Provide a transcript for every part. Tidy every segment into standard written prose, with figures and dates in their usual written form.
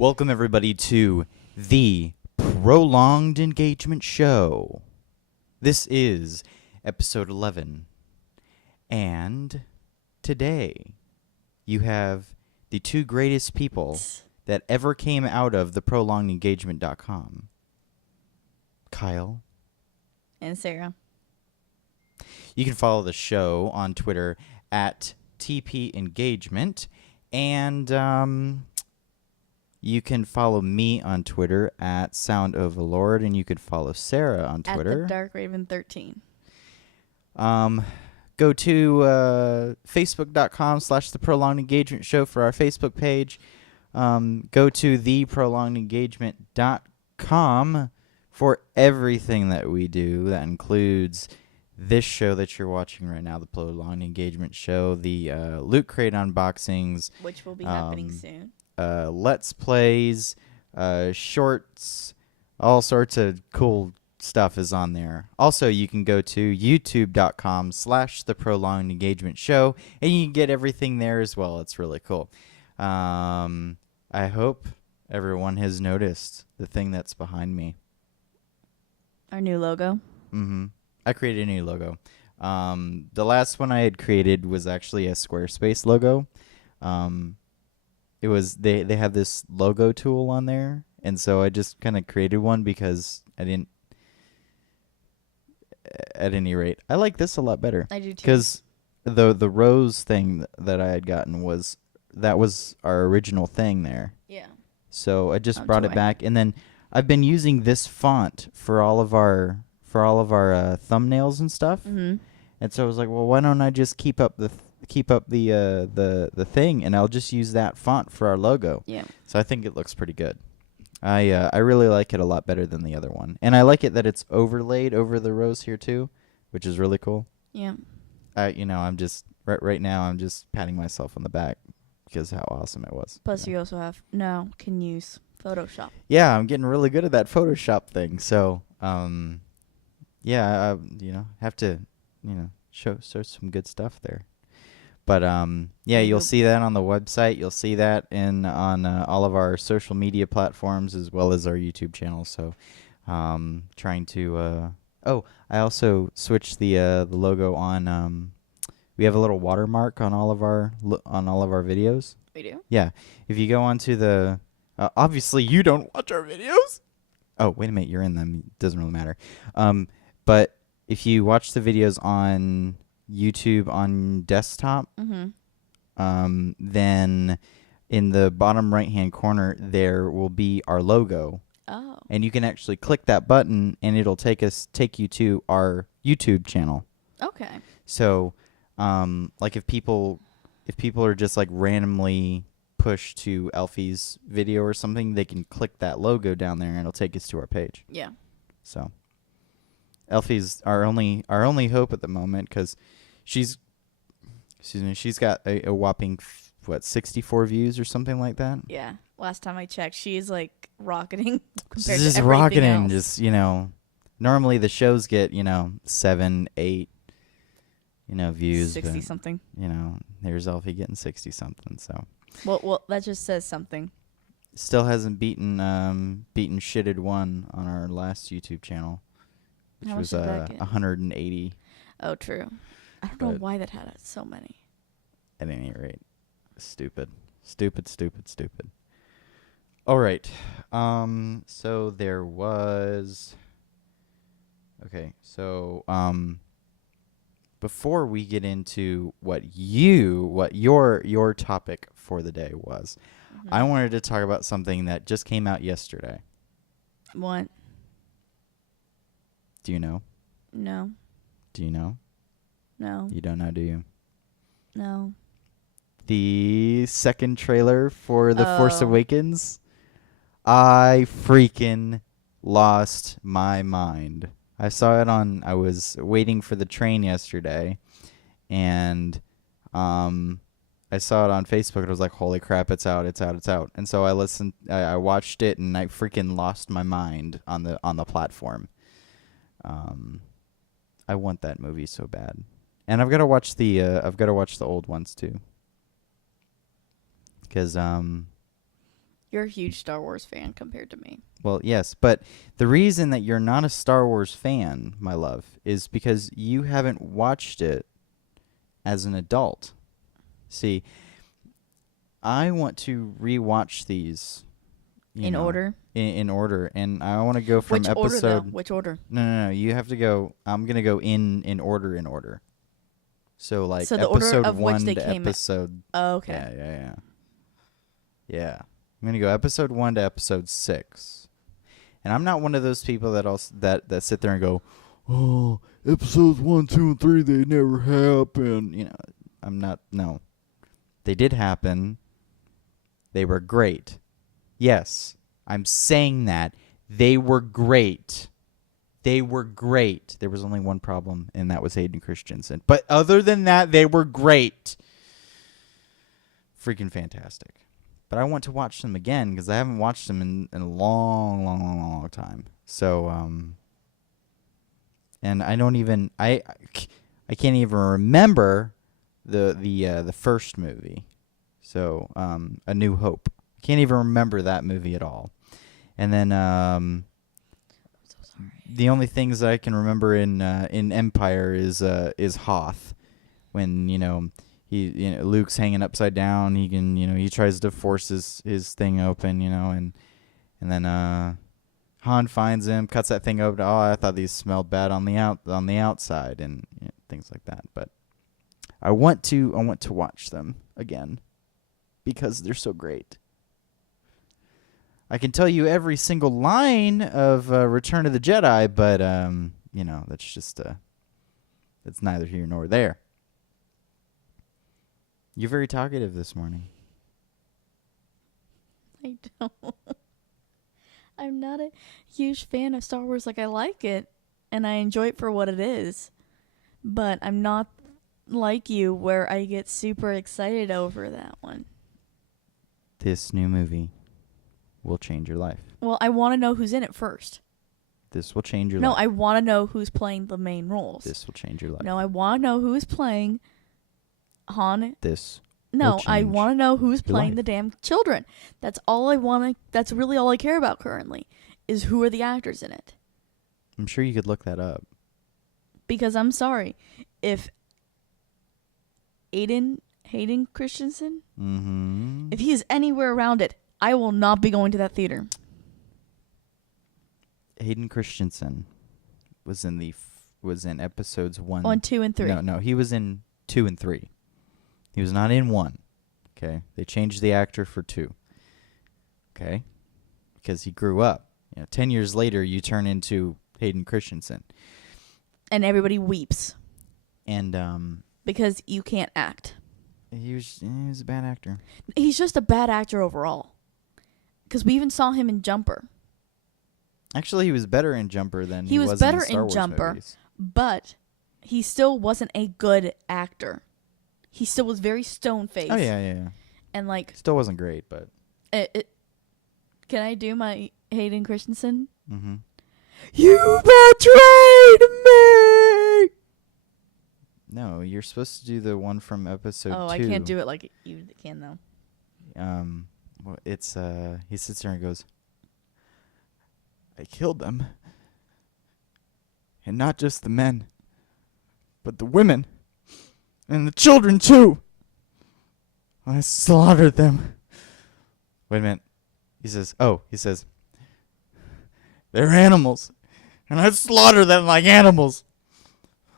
Welcome everybody to the Prolonged Engagement Show. This is episode 11. And today you have the two greatest people that ever came out of the prolongedengagement.com. Kyle. And Sarah. You can follow the show on Twitter at TPE Engagement. And you can follow me on Twitter at Sound of the Lord. And you can follow Sarah on Twitter. At the Dark Raven 13. Go to facebook.com/the Prolonged Engagement Show for our Facebook page. Go to theprolongedengagement.com for everything that we do. That includes this show that you're watching right now, the Prolonged Engagement Show, the Loot Crate unboxings. Which will be happening soon. Let's Plays, shorts, all sorts of cool stuff is on there. Also, you can go to youtube.com/the Prolonged Engagement Show, and you can get everything there as well. It's really cool. I hope everyone has noticed the thing that's behind me. Our new logo. Mm-hmm. I created a new logo. The last one I had created was actually a Squarespace logo. It was they have this logo tool on there, and so I just kind of created one because I didn't. At any rate, I like this a lot better. I do too. Because the rose thing that I had gotten was our original thing there. Yeah. So I just brought it back, and then I've been using this font for all of our thumbnails and stuff. Mm-hmm. And so I was like, well, why don't I just keep up the thing, and I'll just use that font for our logo. Yeah. So I think it looks pretty good. I really like it a lot better than the other one, and I like it that it's overlaid over the rose here too, which is really cool. Yeah. I'm just right now I'm just patting myself on the back because how awesome it was. Plus, you also can use Photoshop. Yeah, I'm getting really good at that Photoshop thing. So, have to, show some good stuff there. But you'll see that on the website. You'll see that on all of our social media platforms as well as our YouTube channel. So, trying to. I also switched the logo on. We have a little watermark on all of our videos. We do? Yeah, if you go onto the. Obviously, you don't watch our videos. Oh, wait a minute, you're in them. It doesn't really matter. But if you watch the videos on YouTube on desktop, mm-hmm. Then in the bottom right-hand corner there will be our logo. Oh. And you can actually click that button, and it'll take you to our YouTube channel. Okay. So, like if people are just like randomly pushed to Elfie's video or something, they can click that logo down there, and it'll take us to our page. Yeah. So. Elfie's our only hope at the moment because she's got a whopping 64 views or something like that. Yeah, last time I checked, she's like rocketing compared She's just to everything rocketing. else. Just normally the shows get 7, 8 views. 60 something. There's Elfie getting 60 something. So. Well, that just says something. Still hasn't beaten Shitted One on our last YouTube channel. Which was 180. Oh, true. I don't know why that had so many. At any rate, stupid. All right. So there was. Okay. So before we get into what your topic for the day was, mm-hmm. I wanted to talk about something that just came out yesterday. What? Do you know? No. Do you know? No. You don't know, do you? No. The second trailer for The Force Awakens. I freaking lost my mind. I saw it I was waiting for the train yesterday, and I saw it on Facebook, and I was like, holy crap, it's out. And so I watched it, and I freaking lost my mind on the platform. I want that movie so bad. And I've got to watch the old ones too. Because You're a huge Star Wars fan compared to me. well, yes, but the reason that you're not a Star Wars fan, my love, is because you haven't watched it as an adult. See, I want to rewatch these In order? In order, and I want to go from Which episode. order, though? Which order? No. You have to go. I'm gonna go in order. In order. So like So the order episode of which one they to came episode. Oh, okay. Yeah. I'm gonna go episode 1 to episode 6, and I'm not one of those people that sit there and go, "Oh, episodes 1, 2, and 3 they never happen." You know, I'm not. No, they did happen. They were great. Yes, I'm saying that they were great. They were great. There was only one problem, and that was Hayden Christensen. But other than that, they were great. Freaking fantastic. But I want to watch them again because I haven't watched them in a long time. So, and I don't even I can't even remember the first movie. So, A New Hope. Can't even remember that movie at all. And then So sorry. the only things that I can remember in Empire is Hoth, when Luke's hanging upside down. He can he tries to force his thing open, and then Han finds him, cuts that thing open. Oh, I thought these smelled bad on the outside, and things like that. But I want to watch them again because they're so great. I can tell you every single line of Return of the Jedi, but that's just that's neither here nor there. You're very talkative this morning. I don't. I'm not a huge fan of Star Wars. Like, I like it, and I enjoy it for what it is. But I'm not like you, where I get super excited over that one. This new movie will change your life. Well, I want to know who's in it first. This will change your No, life. I want to know who's playing the main roles. This will change your life. No, I want to know who's playing Han. This No, will I change want to know who's your playing life. the damn children. That's all I want to. That's really all I care about currently, is who are the actors in it. I'm sure you could look that up. Because I'm sorry, if Hayden Christensen, Mm-hmm. if he is anywhere around it, I will not be going to that theater. Hayden Christensen was in episodes 1, 1, 2, and 3. No, he was in 2 and 3. He was not in 1. Okay, they changed the actor for 2. Okay, because he grew up. 10 years later, you turn into Hayden Christensen, And everybody weeps and because you can't act. he was a bad actor. He's just a bad actor overall. Because we even saw him in Jumper. Actually, he was better in Jumper than He was was better in Star in Wars Jumper. movies. But he still wasn't a good actor. He still was very stone-faced. Oh yeah. And like, Still wasn't great, but can I do my Hayden Christensen? mm-hmm. You betrayed me! No, you're supposed to do the one from episode 2. I can't do it like you can, though. Well, it's he sits there and goes, I killed them. And not just the men, but the women. And the children, too. I slaughtered them. Wait a minute. He says, they're animals. And I slaughter them like animals.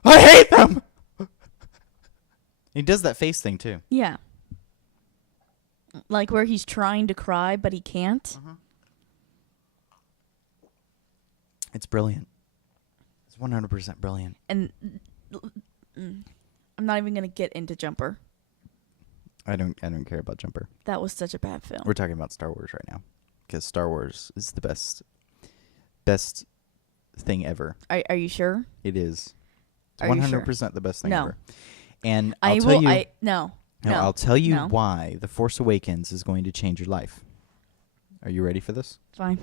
I hate them! He does that face thing, too. Yeah. Like where he's trying to cry, but he can't. It's brilliant. It's 100% brilliant. And I'm not even going to get into Jumper. I don't care about Jumper. That was such a bad film. We're talking about Star Wars right now, because Star Wars is the best thing ever. Are you sure? It is. It's Are you sure? 100% the best thing No. ever. And I'll tell you. No. I'll tell you No. why The Force Awakens is going to change your life. Are you ready for this? It's fine.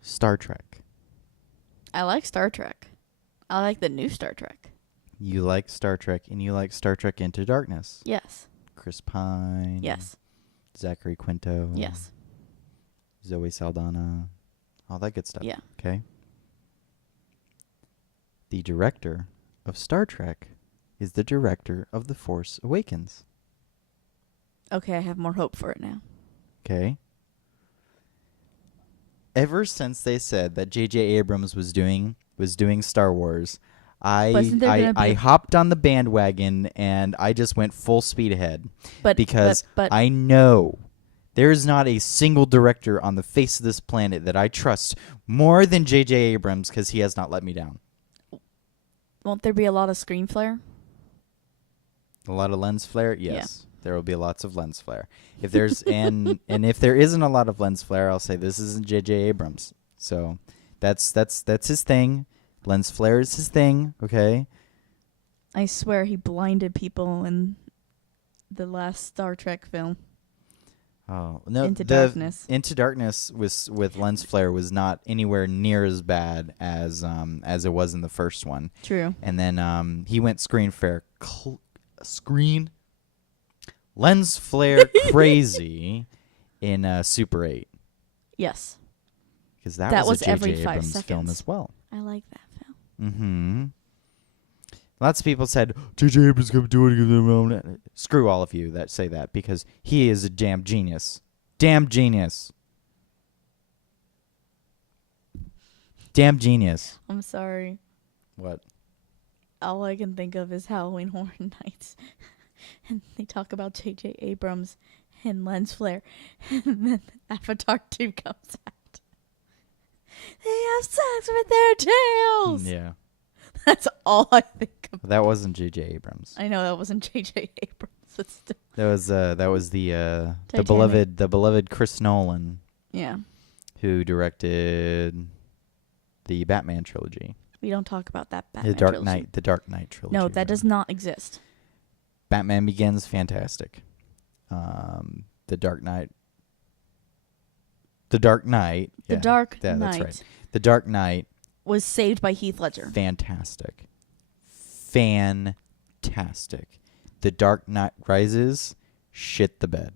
Star Trek. I like Star Trek. I like the new Star Trek. You like Star Trek, and you like Star Trek Into Darkness. Yes. Chris Pine. Yes. Zachary Quinto. Yes. Zoe Saldana. All that good stuff. Yeah. Okay. The director of Star Trek is the director of The Force Awakens. Okay, I have more hope for it now. Okay. Ever since they said that J.J. Abrams was doing Star Wars, I hopped on the bandwagon and I just went full speed ahead. Because I know there is not a single director on the face of this planet that I trust more than J.J. Abrams, because he has not let me down. Won't there be a lot of screen flare? A lot of lens flare? Yes. Yeah. There will be lots of lens flare. If there's and if there isn't a lot of lens flare, I'll say this isn't J.J. Abrams. So that's his thing. Lens flare is his thing, okay? I swear he blinded people in the last Star Trek film. Oh, no. Into Darkness. Into Darkness with lens flare was not anywhere near as bad as it was in the first one. True. And then he went lens flare crazy in Super 8. Yes. Because that was a every J.J. 5 Abrams seconds. film as well. I like that film. Mm-hmm. Lots of people said, J.J. Abrams going to do it. Screw all of you that say that, because he is a damn genius. Damn genius. Damn genius. I'm sorry. What? All I can think of is Halloween Horror Nights. And they talk about J.J. Abrams and lens flare. And then Avatar 2 comes out. They have sex with their tails. Yeah. That's all I think of. That wasn't J.J. Abrams. I know that wasn't J.J. Abrams. But still. That was the beloved Chris Nolan. Yeah. Who directed the Batman trilogy. We don't talk about that Batman trilogy. The Dark Knight trilogy. No, that does not exist. Batman Begins, fantastic. The Dark Knight. Yeah, that's right. The Dark Knight was saved by Heath Ledger. Fantastic. The Dark Knight Rises shit the bed.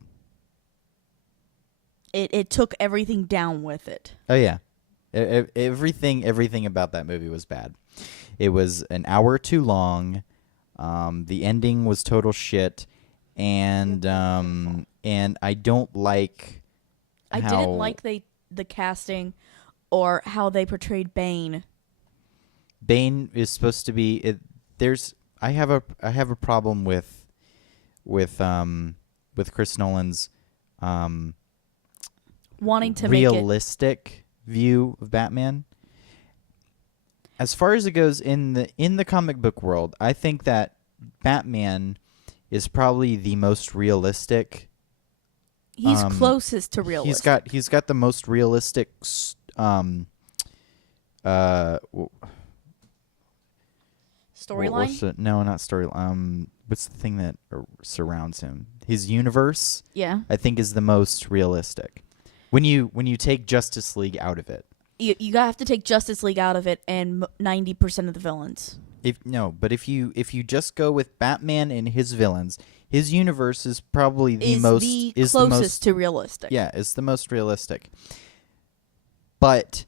It took everything down with it. Oh yeah. Everything about that movie was bad. It was an hour too long. The ending was total shit, and I don't like. I didn't like the casting, or how they portrayed Bane. Bane is supposed to be. I have a problem with Chris Nolan's wanting to realistic view of Batman. As far as it goes in the comic book world, I think that Batman is probably the most realistic. He's closest to realistic. He's got the most realistic storyline. No, not storyline. What's the thing that surrounds him? His universe. Yeah. I think is the most realistic. When you take Justice League out of it. You have to take Justice League out of it and 90% of the villains. If you just go with Batman and his villains, his universe is probably the closest to realistic. Yeah, it's the most realistic. But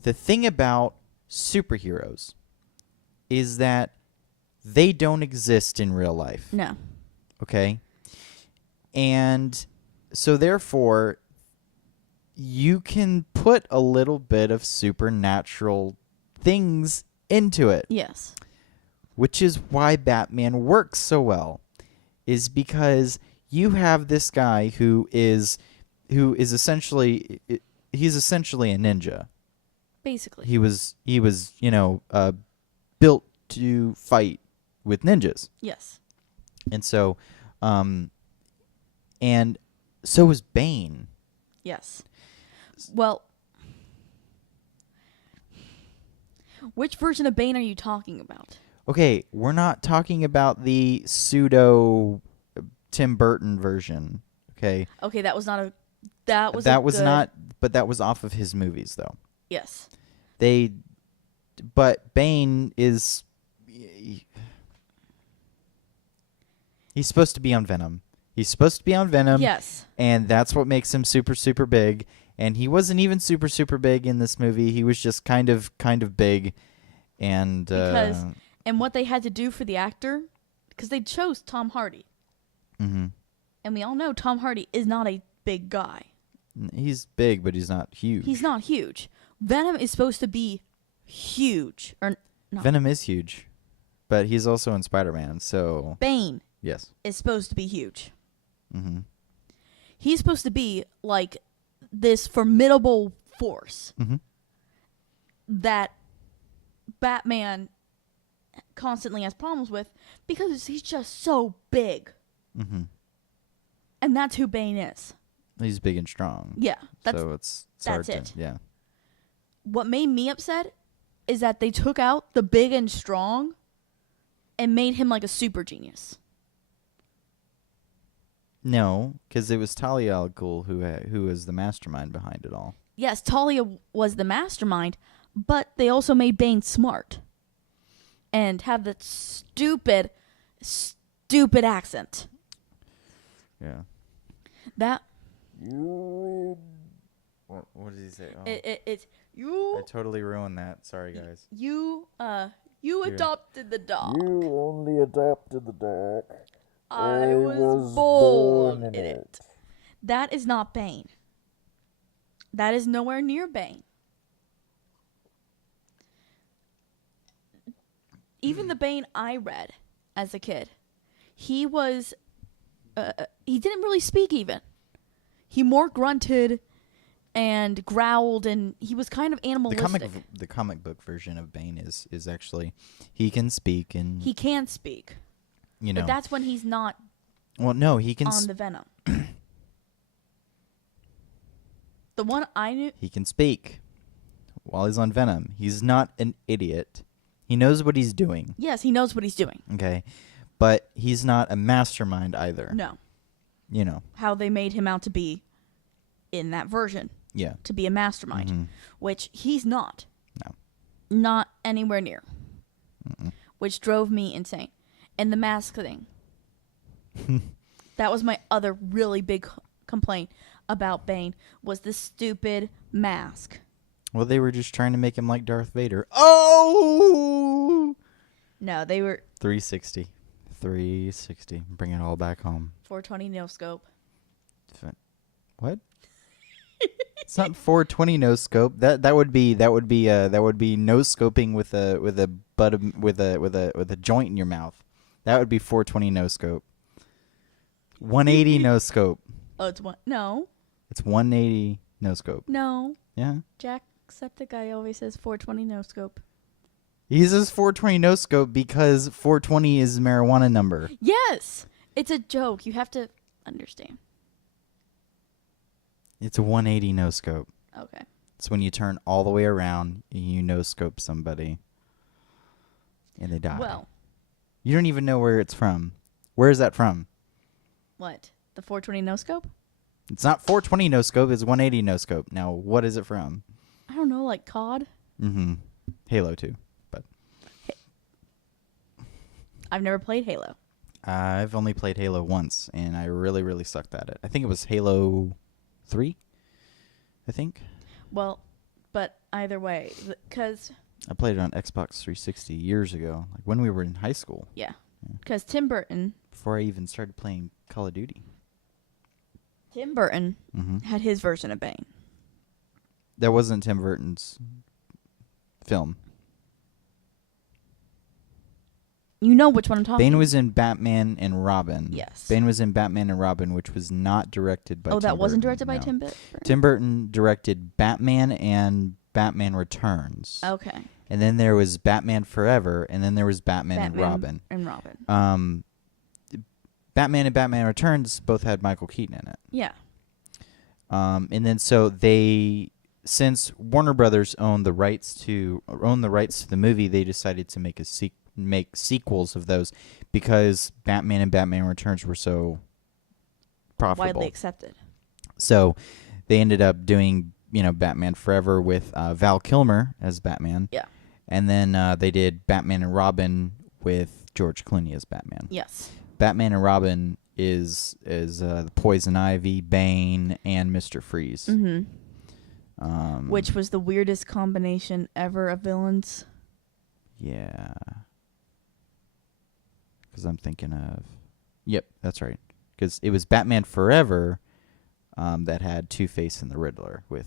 the thing about superheroes is that they don't exist in real life. No. Okay? And so therefore, you can put a little bit of supernatural things into it. Yes. Which is why Batman works so well, is because you have this guy who is essentially a ninja. Basically. He was built to fight with ninjas. Yes. And so is Bane. Yes. Well, which version of Bane are you talking about? Okay, we're not talking about the pseudo Tim Burton version. Okay. Okay, that was not. But that was off of his movies, though. Yes. They but Bane is he's supposed to be on Venom. He's supposed to be on Venom. Yes. And that's what makes him super, super big. And he wasn't even super, super big in this movie. He was just kind of big. And and what they had to do for the actor, because they chose Tom Hardy. Mm-hmm. And we all know Tom Hardy is not a big guy. He's big, but he's not huge. He's not huge. Venom is supposed to be huge. Or not. Venom is huge. But he's also in Spider-Man, so... Bane Yes. is supposed to be huge. Mm-hmm. He's supposed to be like this formidable force Mm-hmm. that Batman constantly has problems with because he's just so big. Mm-hmm. And that's who Bane is. He's big and strong. Yeah. So it's hard that's it. Yeah. What made me upset is that they took out the big and strong and made him like a super genius. No, because it was Talia al Ghul who was the mastermind behind it all. Yes, Talia was the mastermind, but they also made Bane smart. And have that stupid accent. Yeah. That... What did he say? Oh, It's you... I totally ruined that. Sorry, guys. You adopted the dog. You only adopted the dog. I was born in it. That is not Bane. That is nowhere near Bane. Even the Bane I read as a kid, he was... he didn't really speak even. He more grunted and growled, and he was kind of animalistic. The comic book version of Bane is actually he can speak and He can speak. You know. But that's when he's not Well, no, he can on the Venom. The one I knew... he can speak while he's on Venom. He's not an idiot. He knows what he's doing. Yes, he knows what he's doing. Okay. But he's not a mastermind either. No. You know. How they made him out to be in that version. Yeah. To be a mastermind. Mm-hmm. Which he's not. No. Not anywhere near. Mm-mm. Which drove me insane. And the mask thing. That was my other really big complaint about Bane, was the stupid mask. Well, they were just trying to make him like Darth Vader. Oh! No, they were 360. Bring it all back home. 420 no scope. What? It's not 420 no scope. That would be no scoping with a joint in your mouth. That would be 420 no scope. 180 no scope. Oh, it's one. No. It's 180 no scope. No. Yeah. Jacksepticeye always says 420 no scope. He says 420 no scope because 420 is a marijuana number. Yes. It's a joke. You have to understand. It's a 180 no scope. Okay. It's when you turn all the way around and you no scope somebody and they die. Well. You don't even know where it's from. Where is that from? What? The 420 no scope? It's not 420 no scope, it's 180 no scope. Now, what is it from? I don't know, like COD? Mm-hmm. Halo 2. But I've never played Halo. I've only played Halo once, and I really, really sucked at it. I think it was Halo 3, I think. Well, but either way, because... I played it on Xbox 360 years ago, like when we were in high school. Yeah. Because Tim Burton... Before I even started playing Call of Duty. Tim Burton Mm-hmm. had his version of Bane. That wasn't Tim Burton's film. You know which one I'm talking Bane about. was in Batman and Robin. Yes. Bane was in Batman and Robin, which was not directed by Tim that wasn't Burton, directed by no. Tim Burton? Tim Burton directed Batman and Batman Returns. Okay. And then there was Batman Forever, and then there was Batman and Robin. Batman and Batman Returns both had Michael Keaton in it. Yeah. And then so since Warner Brothers owned the rights to the movie, they decided to make sequels of those because Batman and Batman Returns were so profitable. Widely accepted. So they ended up doing, Batman Forever with Val Kilmer as Batman. Yeah. And then they did Batman and Robin with George Clooney as Batman. Yes. Batman and Robin is Poison Ivy, Bane, and Mr. Freeze. Mm-hmm. Which was the weirdest combination ever of villains. Yeah. Because I'm thinking of... Yep, that's right. Because it was Batman Forever that had Two-Face and the Riddler with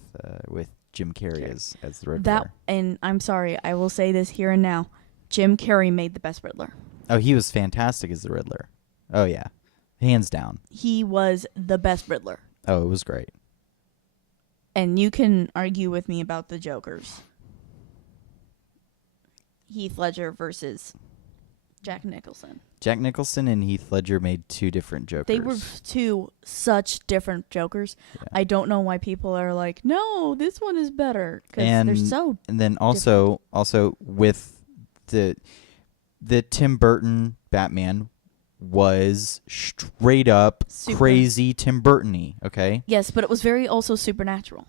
Jim Carrey as the Riddler. And I'm sorry, I will say this here and now. Jim Carrey made the best Riddler. Oh, he was fantastic as the Riddler. Oh, yeah. Hands down. He was the best Riddler. Oh, it was great. And you can argue with me about the Jokers. Heath Ledger versus Jack Nicholson. Jack Nicholson and Heath Ledger made two different Jokers. They were two such different Jokers. Yeah. I don't know why people are like, no, this one is better. Because they're so And then also with the Tim Burton Batman was straight up crazy Tim Burton-y, okay? Yes, but it was very also supernatural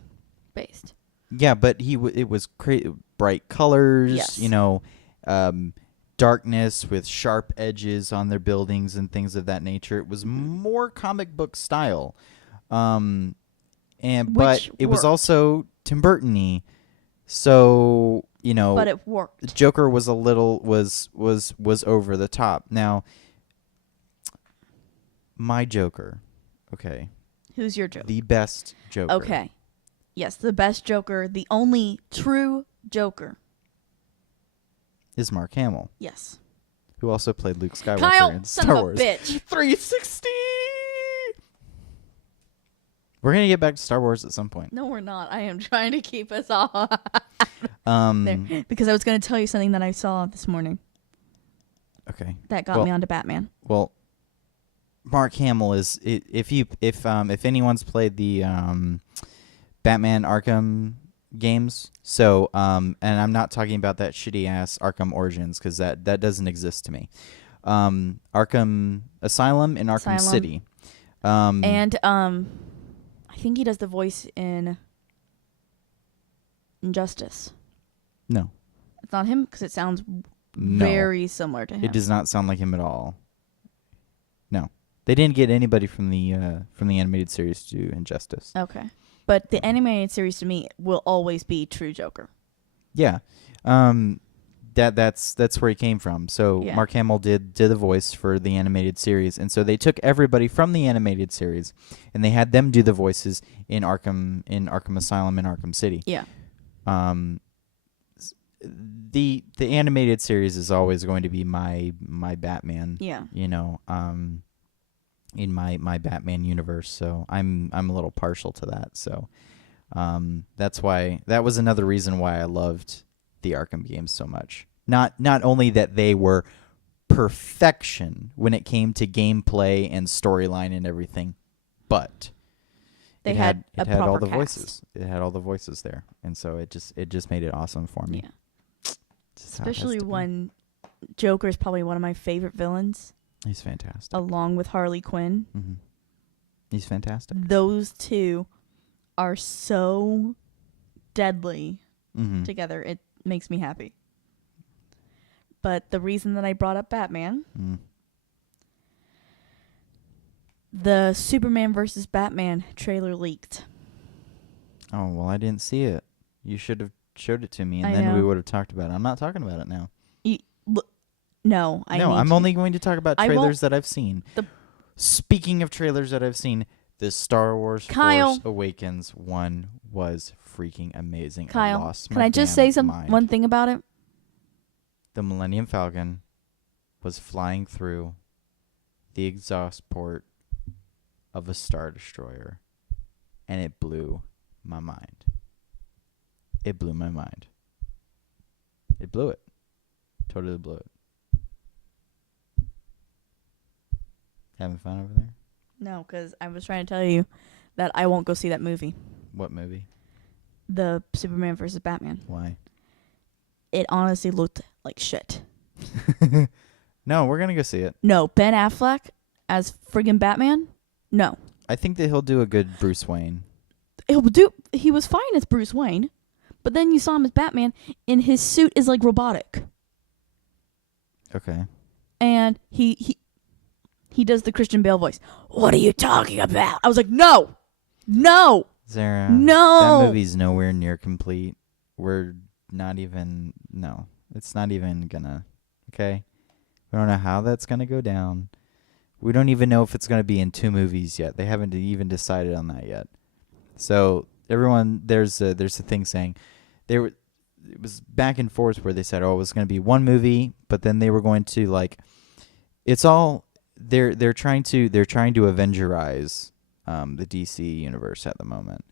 based. Yeah, but it was bright colors, yes. Darkness with sharp edges on their buildings and things of that nature. It was more comic book style. But it was also Tim Burton-y. So, but it worked. Joker was a little was over the top. Now, my Joker, okay. Who's your Joker? The best Joker. Okay. Yes, the best Joker, the only true Joker is Mark Hamill. Yes. Who also played Luke Skywalker Kyle, in son Star of a Wars. bitch. 360. We're gonna get back to Star Wars at some point. No, we're not. I am trying to keep us all there, because I was going to tell you something that I saw this morning. Okay. That got me onto Batman. Well, Mark Hamill is if anyone's played the Batman Arkham games, so and I'm not talking about that shitty ass Arkham Origins because that doesn't exist to me. Arkham Asylum and Arkham City. And I think he does the voice in Injustice. No. It's not him because it sounds very similar to him. It does not sound like him at all. No. They didn't get anybody from the animated series to do Injustice. Okay. But the animated series to me will always be true Joker. Yeah. That's where he came from. So yeah. Mark Hamill did the voice for the animated series, and so they took everybody from the animated series and they had them do the voices in Arkham Asylum and Arkham City. Yeah. The animated series is always going to be my Batman. Yeah. In my Batman universe, so I'm a little partial to that. So that's why that was another reason why I loved the Arkham games so much. Not only that they were perfection when it came to gameplay and storyline and everything, but it had all the cast. Voices. It had all the voices there, and so it just made it awesome for me. Yeah. Especially when Joker's probably one of my favorite villains. He's fantastic. Along with Harley Quinn. Mm-hmm. He's fantastic. Those two are so deadly together. It makes me happy. But the reason that I brought up Batman, the Superman versus Batman trailer leaked. Oh, well, I didn't see it. You should have showed it to me, and then we would have talked about it. I'm not talking about it now. I'm only going to talk about trailers that I've seen. Speaking of trailers that I've seen, the Star Wars Force Awakens one was freaking amazing. Kyle, can I just say one thing about it? The Millennium Falcon was flying through the exhaust port of a Star Destroyer, and it blew my mind. It blew my mind. It blew it. Totally blew it. Having fun over there? No, because I was trying to tell you that I won't go see that movie. What movie? The Superman versus Batman. Why? It honestly looked like shit. No, we're going to go see it. No, Ben Affleck as friggin' Batman? No. I think that he'll do a good Bruce Wayne. He was fine as Bruce Wayne, But then you saw him as Batman, and his suit is like robotic. Okay. And he does the Christian Bale voice. What are you talking about? I was like, no. Zara, No. that movie's nowhere near complete. We're not even, no. It's not even gonna, okay? We don't know how that's gonna go down. We don't even know if it's gonna be in 2 movies yet. They haven't even decided on that yet. So everyone, there's a thing saying it was back and forth where they said, oh, it was gonna be 1 movie, but then they were going to like, it's all they're trying to Avengerize the DC universe at the moment.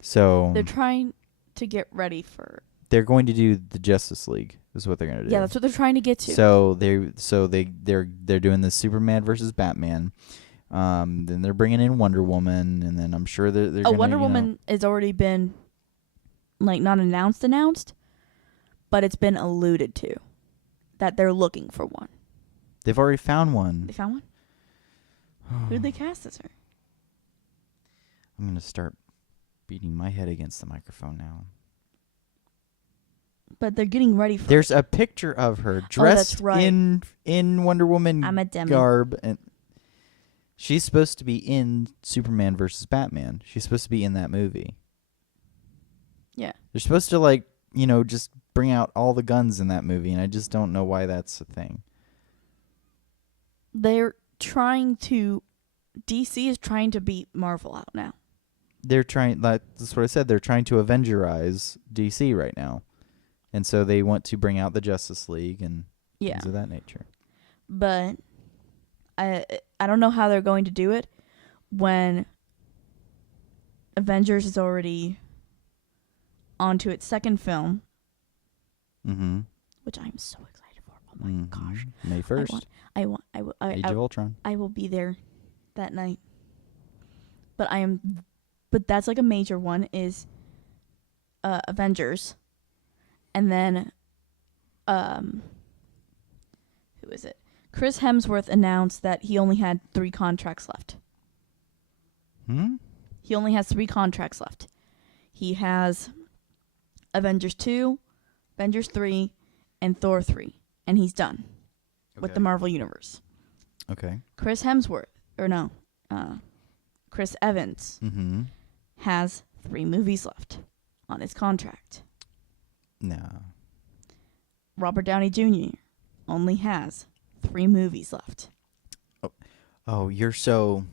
So They're trying to get ready for. they're going to do the Justice League is what they're going to do. Yeah, that's what they're trying to get to. So they're doing the Superman versus Batman. Then they're bringing in Wonder Woman, and then I'm sure they're gonna, Wonder Woman has already been like not announced, but it's been alluded to that they're looking for one. They've already found one. They found one? Who did they cast as her? I'm going to start beating my head against the microphone now. But they're getting ready for There's a picture of her dressed right. in Wonder Woman I'm a dummy. garb, and she's supposed to be in Superman versus Batman. She's supposed to be in that movie. Yeah. They're supposed to like, just bring out all the guns in that movie, and I just don't know why that's a thing. They're trying to. DC is trying to beat Marvel out now. They're trying. That's what I said. They're trying to Avengerize DC right now, and so they want to bring out the Justice League and things of that nature. But I don't know how they're going to do it when Avengers is already onto its 2nd film, which I'm so excited for. Oh my gosh! May 1st. Age of Ultron. I will be there that night. But that's like a major one is Avengers, and then who is it? Chris Hemsworth announced that he only had 3 contracts left. He only has 3 contracts left. He has Avengers 2, Avengers 3, and Thor 3, and he's done with the Marvel Universe. Okay. Chris Evans has 3 movies left on his contract. No. Robert Downey Jr. only has 3 movies left. Oh, you're so...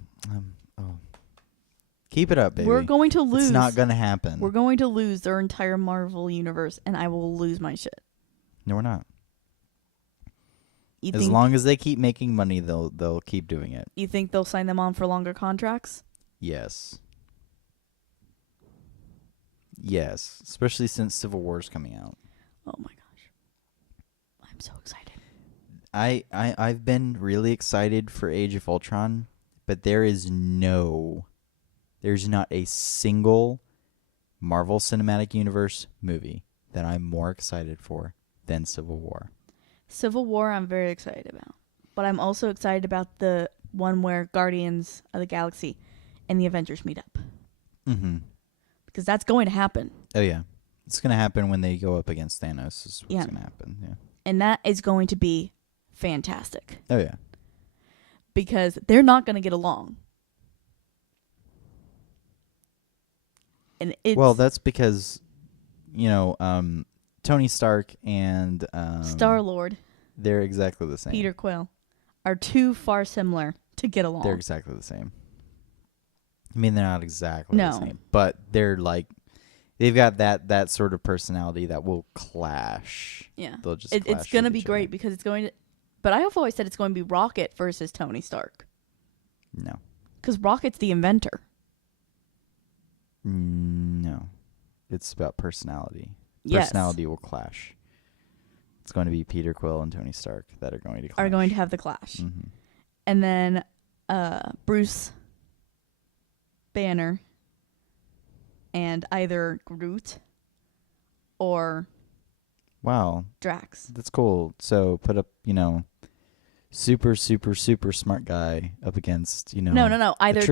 Keep it up, baby. We're going to lose. It's not going to happen. We're going to lose their entire Marvel universe, and I will lose my shit. No, we're not. As long as they keep making money, they'll keep doing it. You think they'll sign them on for longer contracts? Yes. Yes, especially since Civil War's coming out. Oh my gosh. I'm so excited. I've been really excited for Age of Ultron, but there's not a single Marvel Cinematic Universe movie that I'm more excited for than Civil War. Civil War I'm very excited about. But I'm also excited about the one where Guardians of the Galaxy and the Avengers meet up. Because that's going to happen. Oh, yeah. It's going to happen when they go up against Thanos is what's going to happen. Yeah. And that is going to be fantastic. Oh, yeah. Because they're not going to get along. And well, that's because, Tony Stark and Star-Lord, they're exactly the same. Peter Quill, are too far similar to get along. They're exactly the same. I mean, they're not exactly the same, but they're like, they've got that sort of personality that will clash. Yeah, they'll just. It's going to be great because it's going to. But I have always said it's going to be Rocket versus Tony Stark. No, because Rocket's the inventor. No, it's about personality. Yes. Personality will clash. It's going to be Peter Quill and Tony Stark that are going to clash. Are going to have the clash. And then Bruce Banner and either Groot or Drax. That's cool. So put up, super, super, super smart guy up against, No. Either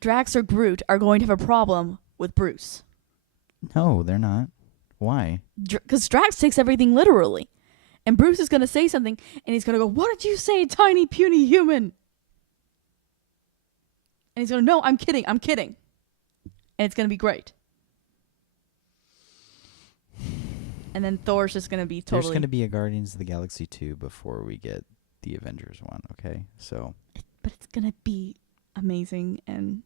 Drax or Groot are going to have a problem with Bruce. No, they're not. Why? Because Drax takes everything literally. And Bruce is going to say something, and he's going to go, "What did you say, tiny, puny human?" And he's going to, "No, I'm kidding. And it's going to be great. And then Thor's just going to be totally... There's going to be a Guardians of the Galaxy 2 before we get the Avengers one, okay? So... But it's going to be amazing, and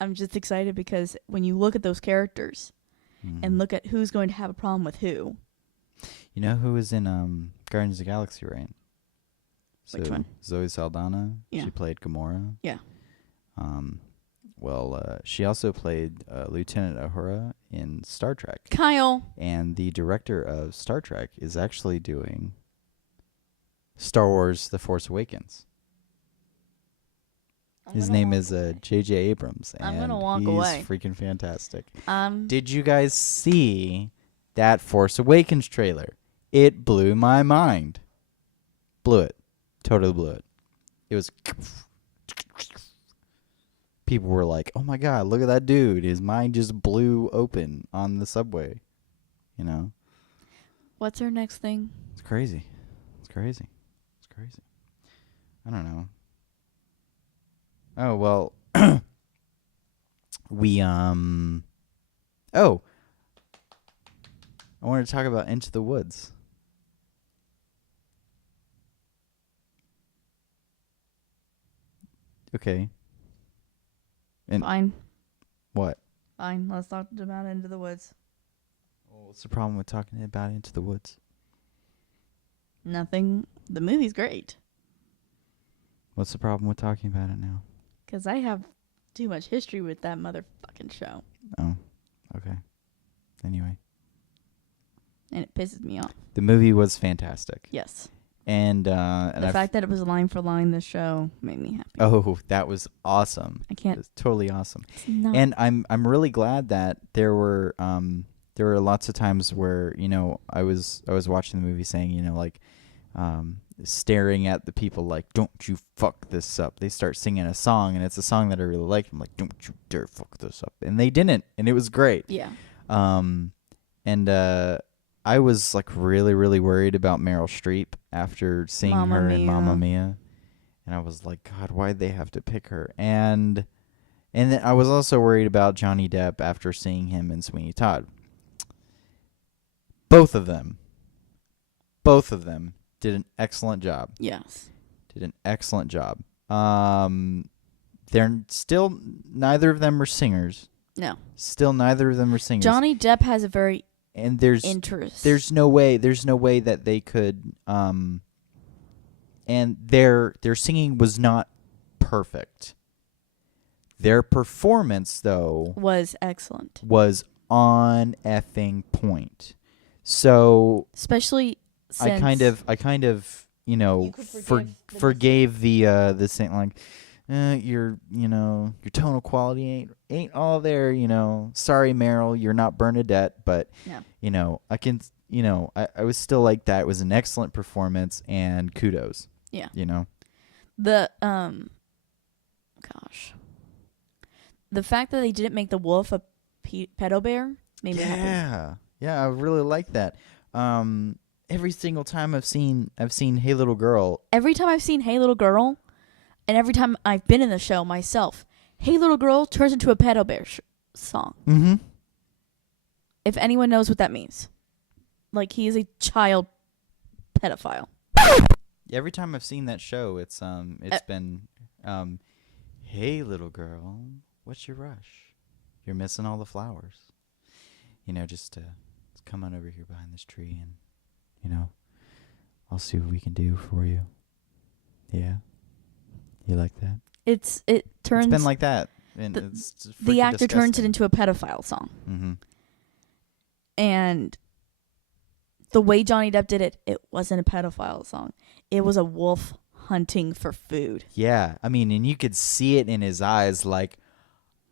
I'm just excited because when you look at those characters and look at who's going to have a problem with who... You know who was in Guardians of the Galaxy, right? Which one? Zoe Saldana. Yeah. She played Gamora. Yeah. She also played Lieutenant Uhura in Star Trek. Kyle. And the director of Star Trek is actually doing Star Wars: The Force Awakens. His name is J.J. Abrams, and I'm gonna walk he's away. freaking fantastic. Did you guys see that Force Awakens trailer? It blew my mind. Blew it. Totally blew it. It was... People were like, "Oh my god, look at that dude. His mind just blew open on the subway." You know? What's our next thing? It's crazy. It's crazy. It's crazy. I don't know. Oh, well, I wanted to talk about Into the Woods. Okay. And Fine. what? Fine. Let's talk about Into the Woods. Well, what's the problem with talking about Into the Woods? Nothing. The movie's great. What's the problem with talking about it now? Because I have too much history with that motherfucking show. Oh, okay. Anyway. And it pisses me off. The movie was fantastic. Yes. And the fact that it was line for line this show made me happy. Oh, that was awesome. I can't. It was totally awesome. It's not. And I'm really glad that there were lots of times where, you know, I was watching the movie saying, you know, like staring at the people like, "Don't you fuck this up." They start singing a song, and it's a song that I really liked. I'm like, "Don't you dare fuck this up." And they didn't, and it was great. Yeah. And I was like really, really worried about Meryl Streep after seeing her in Mamma Mia. And I was like, God, why'd they have to pick her? And then I was also worried about Johnny Depp after seeing him in Sweeney Todd. Both of them did an excellent job. Yes. Did an excellent job. They're still, neither of them are singers. No. Still neither of them are singers. Johnny Depp has a very and there's no way that they could and their singing was not perfect. Their performance though was excellent. Was on effing point. So especially since I kind of you know forgave the saying like your tonal quality ain't all there, you know. Sorry, Meryl, you're not Bernadette, but no. You know, I can, you know, I was still like that. It was an excellent performance and kudos. Yeah. You know. The the fact that they didn't make the wolf a pedo bear made me happy. Yeah, I really like that. Every single time I've seen Hey Little Girl. Every time I've seen Hey Little Girl, and every time I've been in the show myself, Hey Little Girl turns into a pedo bear song. Mm-hmm. If anyone knows what that means. Like, he is a child pedophile. Every time I've seen that show, it's been, hey little girl, what's your rush? You're missing all the flowers. You know, just come on over here behind this tree and, you know, I'll see what we can do for you. Yeah? You like that? It's been like that. And the actor disgusting. turns it into a pedophile song. Mm-hmm. And the way Johnny Depp did it, it wasn't a pedophile song. It was a wolf hunting for food. Yeah, I mean, and you could see it in his eyes, like,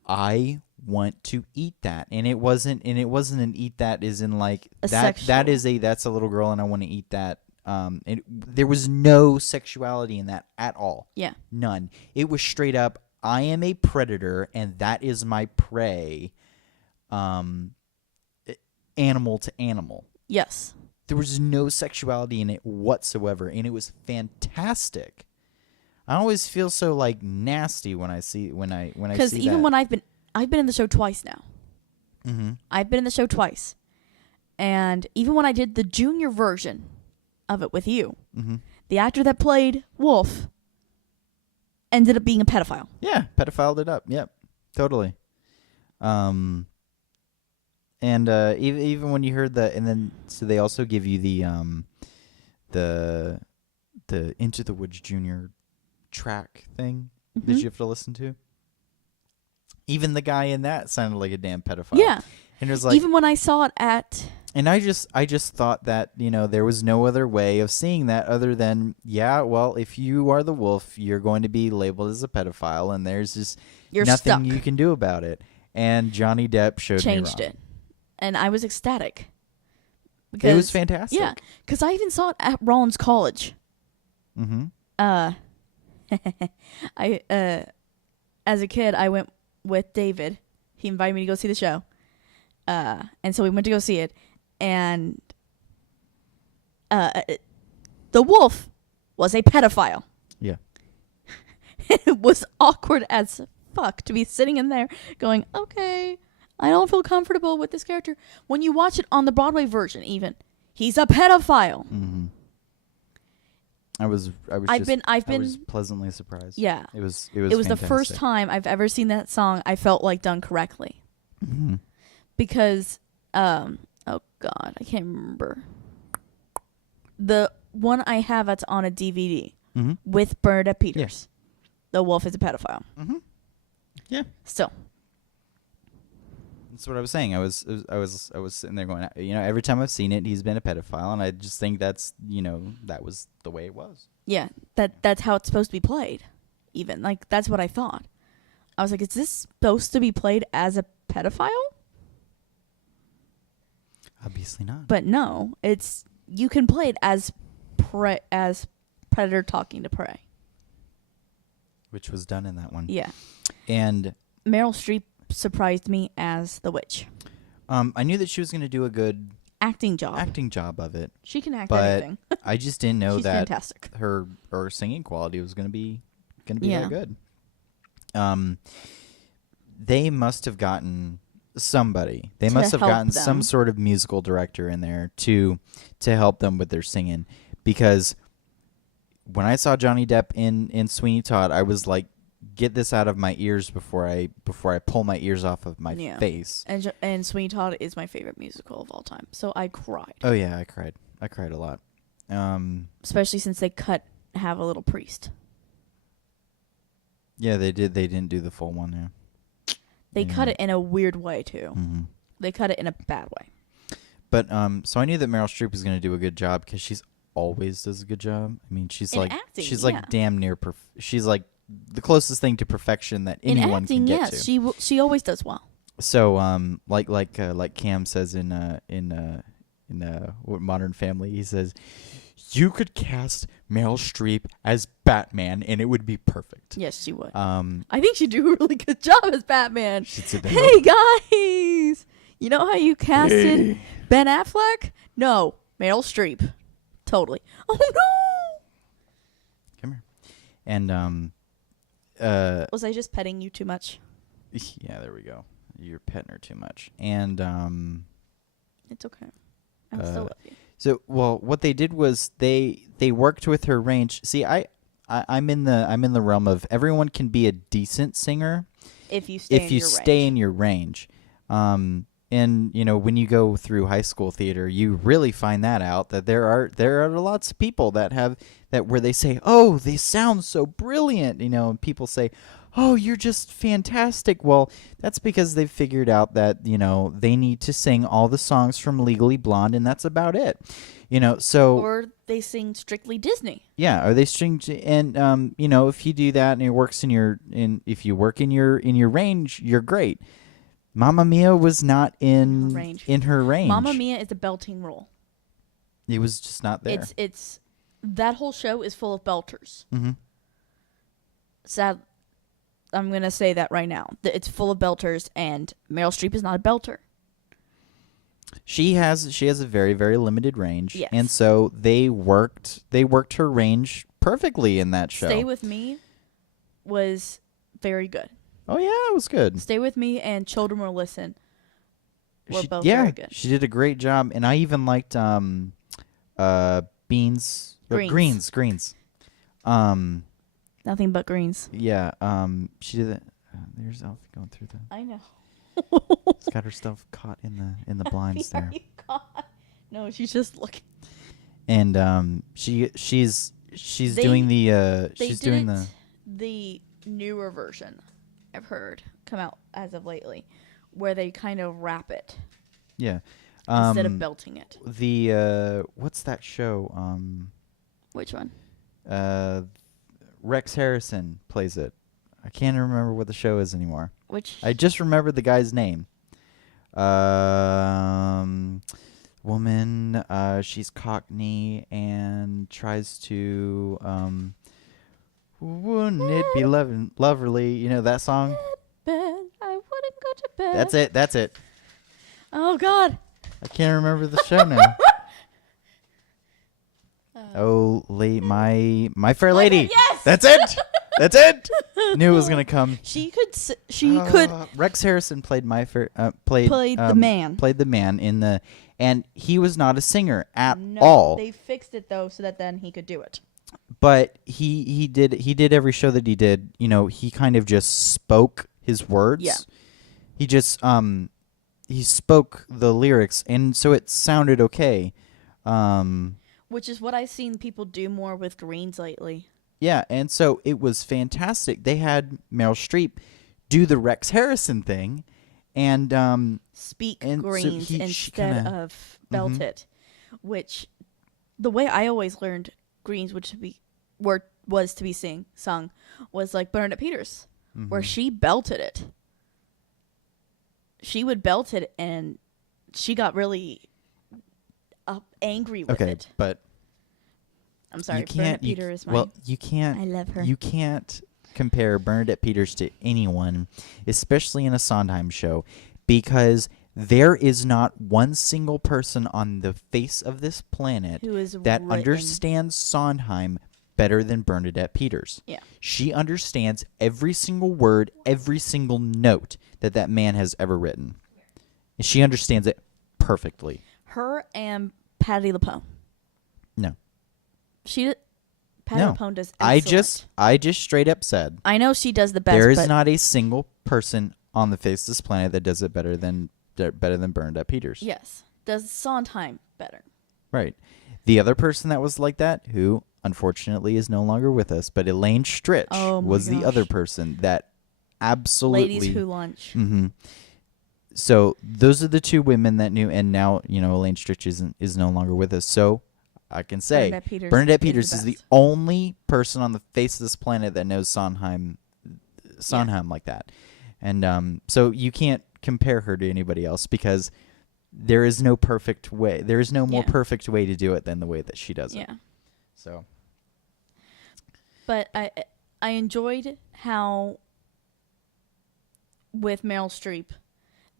I want to eat that, and it wasn't an eat that as in like that's a little girl and I want to eat that. There was no sexuality in that at all. Yeah, none. It was straight up, I am a predator and that is my prey. animal to animal. Yes. There was no sexuality in it whatsoever, and it was fantastic. I always feel so like nasty when I see that. Because even when I've been in the show twice now. Mm-hmm. I've been in the show twice, and even when I did the junior version of it with you, Mm-hmm. the actor that played Wolf ended up being a pedophile. Yeah, pedophiled it up. Yep, totally. And even when you heard that, and then so they also give you the Into the Woods Junior track thing that you have to listen to. Even the guy in that sounded like a damn pedophile. Yeah. And it was like, even when I saw it at... And I just thought that, there was no other way of seeing that other than, yeah, well, if you are the wolf, you're going to be labeled as a pedophile, and there's just You're nothing stuck. you can do about it. And Johnny Depp changed me wrong. it. And I was ecstatic. It was fantastic. Yeah, because I even saw it at Rollins College. Mm-hmm. As a kid, I went with David. He invited me to go see the show. And so we went to go see it. And the wolf was a pedophile. Yeah. It was awkward as fuck to be sitting in there going, okay, I don't feel comfortable with this character. When you watch it on the Broadway version, even, he's a pedophile. Mm-hmm. I was pleasantly surprised. Yeah. It was It was the first time I've ever seen that song I felt like done correctly. Mm-hmm. Because, oh God, I can't remember. The one I have that's on a DVD with Bernadette Peters. The wolf is a pedophile. Mm-hmm. Yeah. Still. That's what I was saying. I was sitting there going, every time I've seen it, he's been a pedophile, and I just think that's, that was the way it was. Yeah, that's how it's supposed to be played. Even like that's what I thought. I was like, is this supposed to be played as a pedophile? Obviously not. But no, you can play it as predator talking to prey. Which was done in that one. Yeah. And Meryl Streep surprised me as the witch. I knew that she was going to do a good acting job of it. She can act but anything. I just didn't know She's that fantastic. her singing quality was going to be that good. They must have gotten somebody. They must have gotten some sort of musical director in there to help them with their singing, because when I saw Johnny Depp in Sweeney Todd, I was like, get this out of my ears before I pull my ears off of my face. And Sweeney Todd is my favorite musical of all time, so I cried. Oh yeah, I cried a lot. Especially since they have a little priest. Yeah, they did. They didn't do the full one. Yeah. They cut it in a weird way too. Mm-hmm. They cut it in a bad way. But so I knew that Meryl Streep was going to do a good job because she's always does a good job. I mean, she's like damn near she's like the closest thing to perfection that anyone can get to. She always does well. So like Cam says in Modern Family, he says, you could cast Meryl Streep as Batman and it would be perfect. Yes, she would. I think she'd do a really good job as Batman. Hey guys, you know how you casted Ben Affleck? No, Meryl Streep. Totally. Oh no! Come here. And was I just petting you too much? Yeah, there we go. You're petting her too much. And it's okay. I still love you. So, well, what they did was they worked with her range. See, I'm in the realm of everyone can be a decent singer if you stay in your range. And when you go through high school theater, you really find that out, that there are lots of people that have that where they say, "Oh, they sound so brilliant," and people say, "Oh, you're just fantastic." Well, that's because they've figured out that, they need to sing all the songs from Legally Blonde, and that's about it. So or they sing strictly Disney. Yeah, or they sing, and if you do that and it works if you work in your range, you're great. Mamma Mia was not in her range. Mamma Mia is a belting role. It was just not there. It's that whole show is full of belters. Mm-hmm. Sad. I'm going to say that right now. It's full of belters, and Meryl Streep is not a belter. She has a very, very limited range. Yes. And so they worked her range perfectly in that show. Stay With Me was very good. Oh yeah, it was good. Stay With Me and Children Will Listen were both yeah, very good. she did a great job, and I even liked Greens. Nothing but greens. Yeah, she did it. There's Alfie going through the. I know. She's got herself caught in the blinds there. Are you caught? No, she's just looking. And she's doing the she's doing the newer version I've heard come out as of lately, where they kind of rap it yeah instead of belting it. The what's that show? Which one? Rex Harrison plays it. I can't remember what the show is anymore. Which I just remembered the guy's name. Woman, she's Cockney and tries to wouldn't it be lovely? You know that song? bed, I wouldn't go to bed. That's it. Oh God. I can't remember the show now. My Fair Lady. Yes. That's it. That's it. Knew it was gonna come. She could. Rex Harrison played Played the man. Played the man in the, and he was not a singer at No, all. they fixed it though, so that then he could do it. But he did every show that he did. You know, he kind of just spoke his words. Yeah. He just he spoke the lyrics, and so it sounded okay. Which is what I've seen people do more with greens lately. Yeah, and so it was fantastic. They had Meryl Streep do the Rex Harrison thing, and speak and so greens instead of belt it, which the way I always learned greens was to be sung was like Bernadette Peters, where she belted it. She would belt it, and she got really angry with it. But I'm sorry, you Bernadette can't. Peters is my. Well, you can't. I love her. You can't compare Bernadette Peters to anyone, especially in a Sondheim show, because there is not one single person on the face of this planet Who is that written. understands Sondheim better than Bernadette Peters. Yeah. She understands every single word, every single note that man has ever written. She understands it perfectly. Her and Patti LuPone. No. Patti No. LuPone does excellent. I just straight up said I know she does the best. there is but not a single person on the face of this planet that does it better than Bernadette Peters. Yes, does Sondheim better. Right. The other person that was like that, who unfortunately is no longer with us, but Elaine Stritch was the other person that absolutely. Ladies Who Lunch. Mm-hmm. So those are the two women that knew, and now Elaine Stritch is no longer with us. So I can say Bernadette Peters is the only person on the face of this planet that knows Sondheim like that, and so you can't compare her to anybody else because there is no perfect way. There is no more perfect way to do it than the way that she does it. Yeah. So. But I enjoyed how with Meryl Streep,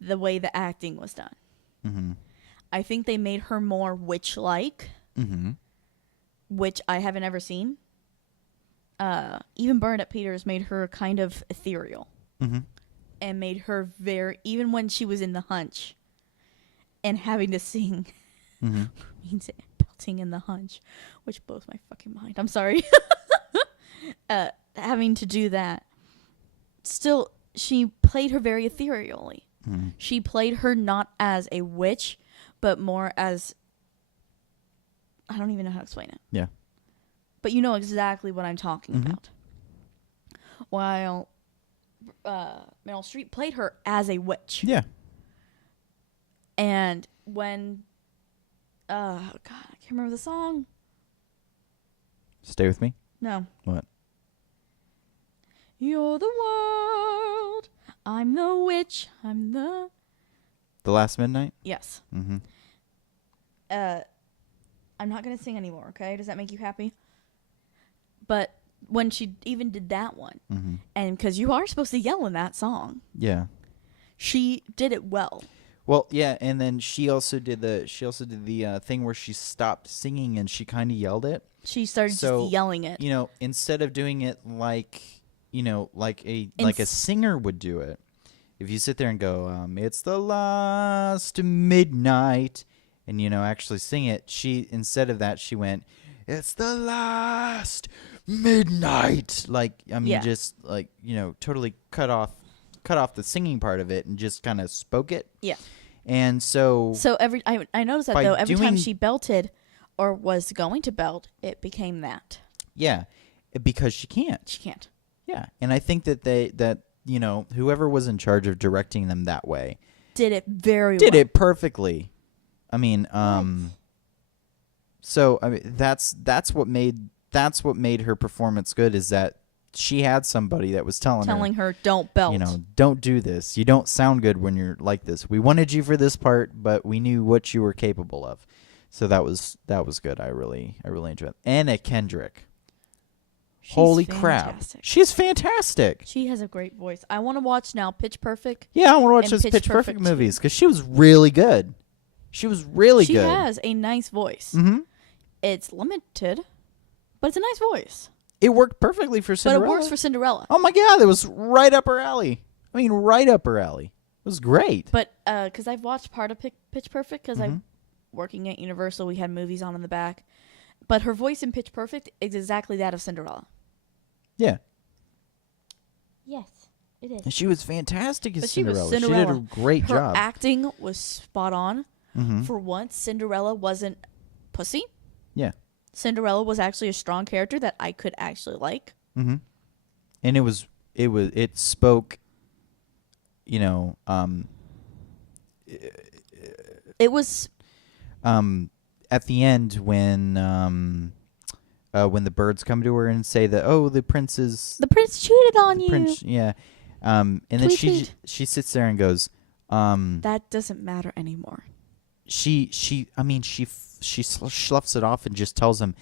the way the acting was done. Mm-hmm. I think they made her more witch-like, which I haven't ever seen. Even Bernadette Peters made her kind of ethereal. And made her even when she was in the hunch and having to sing, means it, belting in the hunch, which blows my fucking mind. I'm sorry. Having to do that. Still, she played her very ethereally. She played her not as a witch, but more as, I don't even know how to explain it. Yeah. But you know exactly what I'm talking about. While Meryl Streep played her as a witch. Yeah. And when, God, I can't remember the song. Stay with me. No. What? You're the world. I'm the witch. I'm the... The Last Midnight? Yes. Mm-hmm. I'm not going to sing anymore, okay? Does that make you happy? But when she even did that one, and because you are supposed to yell in that song, Yeah. she did it well. Well, yeah, and then she also did the thing where she stopped singing and she kind of yelled it. She started So, just yelling it. Instead of doing it like a Ins- singer would do it, if you sit there and go, it's the last midnight, and actually sing it, instead of that she went, it's the last midnight, Yeah. just totally cut off the singing part of it and just kind of spoke it. Yeah. And so So I noticed that by though every time doing- she belted or was going to belt, it became that. yeah, because she can't. She can't. Yeah, and I think that whoever was in charge of directing them that way Did it very did well. it perfectly. I mean, so I mean that's what made her performance good, is that she had somebody that was telling her don't belt. don't do this. You don't sound good when you're like this. We wanted you for this part, but we knew what you were capable of. So that was good. I really enjoyed it. Anna Kendrick. She's Holy crap. fantastic. She's fantastic. She has a great voice. I want to watch now Pitch Perfect. Yeah, I want to watch And those Pitch Pitch Perfect Perfect movies because she was really good. She was really She good. has a nice voice. Mm-hmm. It's limited, but it's a nice voice. It worked perfectly for Cinderella. But it works for Cinderella. Oh my god, it was right up her alley. I mean, right up her alley. It was great. But because I've watched part of Pitch Perfect, because Mhm. I'm working at Universal, we had movies on in the back. But her voice in Pitch Perfect is exactly that of Cinderella. Yeah. Yes, it is. And she was fantastic as But she was Cinderella. Cinderella. She did a great Her job. acting was spot on. Mm-hmm. For once, Cinderella wasn't pussy. Yeah. Cinderella was actually a strong character that I could actually like. Mm-hmm. And it spoke, It was at the end when the birds come to her and say that, oh, the prince is the prince cheated on the you. prince, yeah. And then Tweet, she tweet. she sits there and goes, That doesn't matter anymore. she sloughs it off and just tells him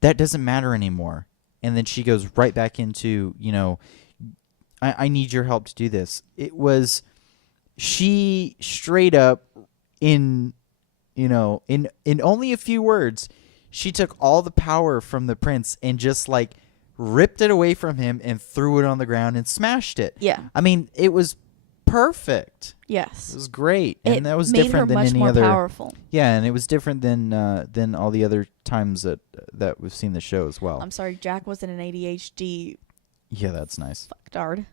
that doesn't matter anymore. And then she goes right back into, I need your help to do this. It was, she straight up in only a few words, she took all the power from the prince and just ripped it away from him and threw it on the ground and smashed it. Yeah. I mean, it was perfect. Yes. It was great, It and that was made different her than much any more other. powerful. Yeah, and it was different than all the other times that we've seen the show as well. I'm sorry, Jack wasn't an ADHD Yeah, that's nice. fucktard.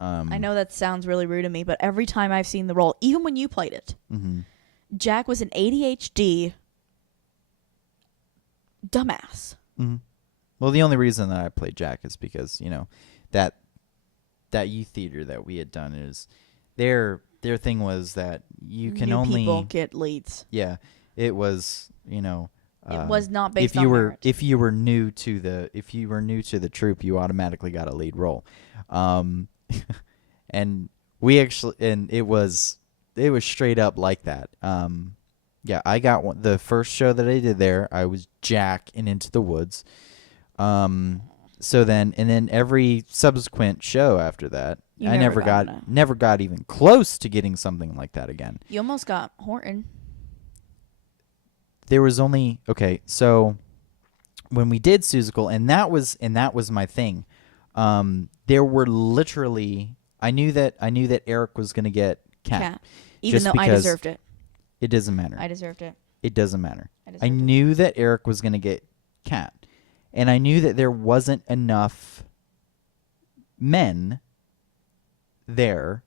I I know that sounds really rude to me, but every time I've seen the role, even when you played it, Mm-hmm. Jack was an ADHD dumbass. Mm-hmm. Well, the only reason that I played Jack is because that youth theater that we had done is their thing was that you can New only people get leads. yeah, it was It was not based if you on were merit. if you were new to the troupe, you automatically got a lead role, and it was straight up like that. Yeah, I got the first show that I did there. I was Jack in Into the Woods. So then every subsequent show after that, You I never never got got even close to getting something like that again. You almost got Horton. There was only so when we did Seussical, and that was my thing. There were literally I knew that Eric was going to get Cat. Even Just though I because deserved it. It doesn't matter. I deserved it. It doesn't matter. I I deserved it. knew that Eric was going to get Cat, and I knew that there wasn't enough men there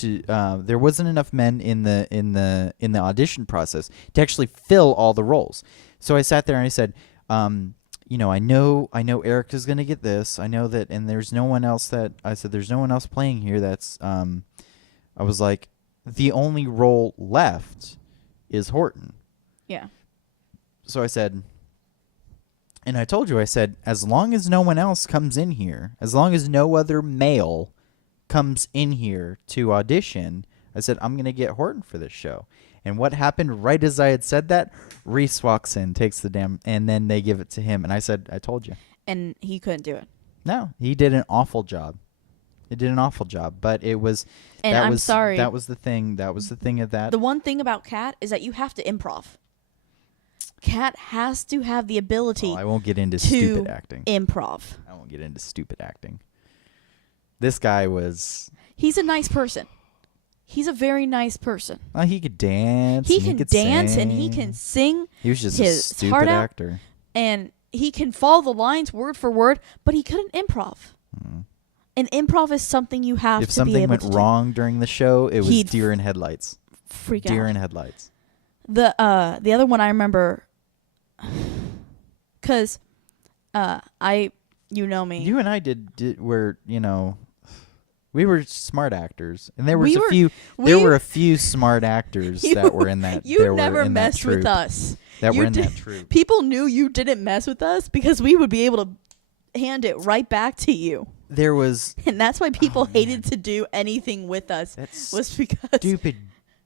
there wasn't enough men in the audition process to actually fill all the roles. So I sat there and I said, I know Eric is going to get this. I know that, and there's no one else there's no one else playing here. That's I was like, the only role left is Horton. Yeah. So I said, and I told you, I said, as long as no one else comes in here, as long as no other male comes in here to audition, I said, I'm going to get Horton for this show. And what happened right as I had said that? Reese walks in, takes the damn, and then they give it to him. And I said, I told you. And he couldn't do it. No, he did an awful job. It did an awful job, but it was. And that I'm was, sorry. That was the thing. That was the thing of that. The one thing about Kat is that you have to improv. Kat has to have the ability I won't get into to stupid acting. improv. I won't get into stupid acting. This guy was. He's a nice person. He's a very nice person. He could dance. He and can could dance sing. and he can sing. He was just his a heart stupid out. actor. And he can follow the lines word for word, but he couldn't improv. And improv is something you have If to be something able went to do. wrong during the show, it was He'd deer in headlights. Freak Deer out. in headlights. The other one I remember, because you know me. You and I were, we were smart actors, and there was we were a few smart actors that were in that. You never messed with us. That You were in did- that troupe. People knew you didn't mess with us because we would be able to hand it right back to you. There was And that's why people hated to do anything with us. that Was because stupid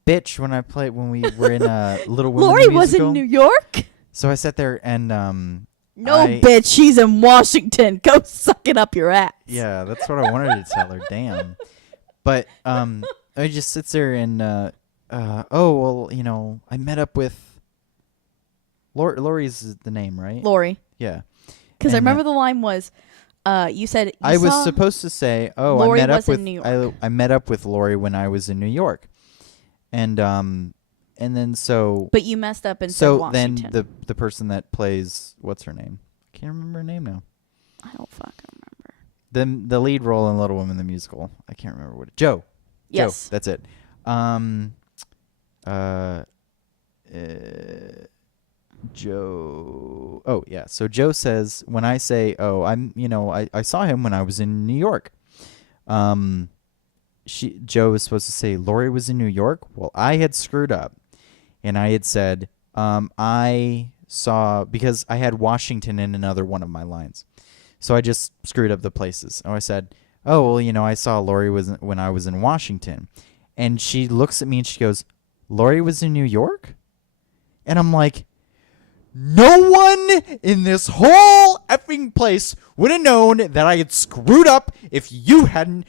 bitch when we were in Little Women Lori the was in musical. New York. So I sat there and No, bitch, she's in Washington. Go suck it up your ass. yeah, that's what I wanted to tell her. Damn. But I just sits there and I met up with Lori's the name, right? Lori. Yeah. Because I And, remember the line was, you said you I was saw supposed to say, Lori I met up was in with New York. I met up with Lori when I was in New York, and then so But you messed up and said so then Washington. the person that plays, what's her name? I can't remember her name now. I don't fucking remember. The lead role in Little Women the musical. I can't remember what Joe. Yes. Joe, that's it. Joe. Oh yeah. So Joe says when I say, "Oh, I saw him when I was in New York." Joe was supposed to say Lori was in New York. Well, I had screwed up, and I had said, I saw, because I had Washington in another one of my lines, so I just screwed up the places. And I said, "Oh, well, I saw Lori when I was in Washington," and she looks at me and she goes, "Lori was in New York?" And I'm like, no one in this whole effing place would have known that I had screwed up if you hadn't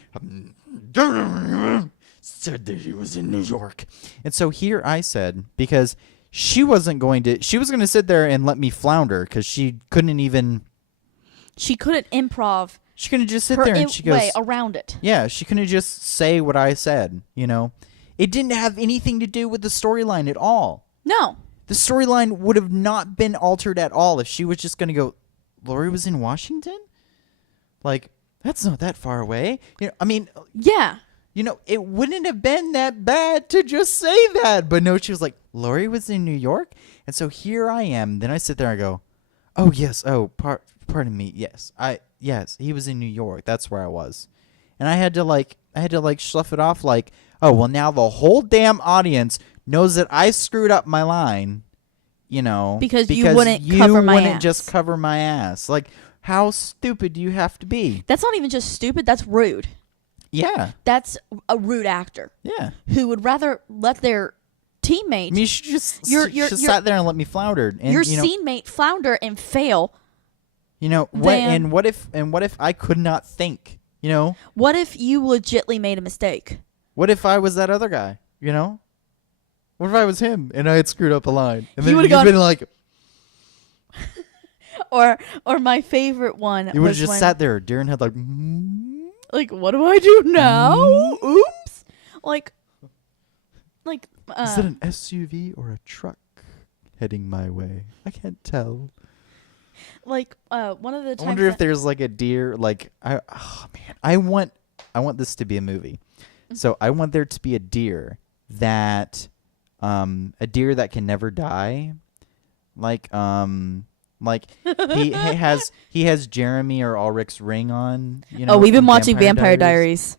said that he was in New York. And so here I said, because she was going to sit there and let me flounder because she couldn't improv she couldn't just sit her there and she goes, way around it. yeah, she couldn't just say what I said, It didn't have anything to do with the storyline at all. No. The storyline would have not been altered at all if she was just going to go, Lori was in Washington? Like, that's not that far away. Yeah. It wouldn't have been that bad to just say that. But no, she was like, Lori was in New York? And so here I am. Then I sit there and I go, oh, yes. Oh, pardon me. Yes, he was in New York. That's where I was. And I had to slough it off like, oh, well, now the whole damn audience knows that I screwed up my line, because you wouldn't cover my ass. Just cover my ass. Like, how stupid do you have to be? That's not even just stupid. That's rude. Yeah. That's a rude actor. Yeah. Who would rather let their teammate, I mean, she just sat there and let me flounder. And, your scene mate, flounder and fail. What if I could not think? What if you legitly made a mistake? What if I was that other guy? What if I was him and I had screwed up a line? And then you'd been like, or my favorite one. You would have just sat there, deer in head, like, like, what do I do now? Oops. Like. Is it an SUV or a truck heading my way? I can't tell. Like, one of the times I wonder if there's like a deer. Like, I want this to be a movie. So I want there to be a deer that can never die. Like he has Jeremy or Ulrich's ring on. we've been from watching Vampire Diaries.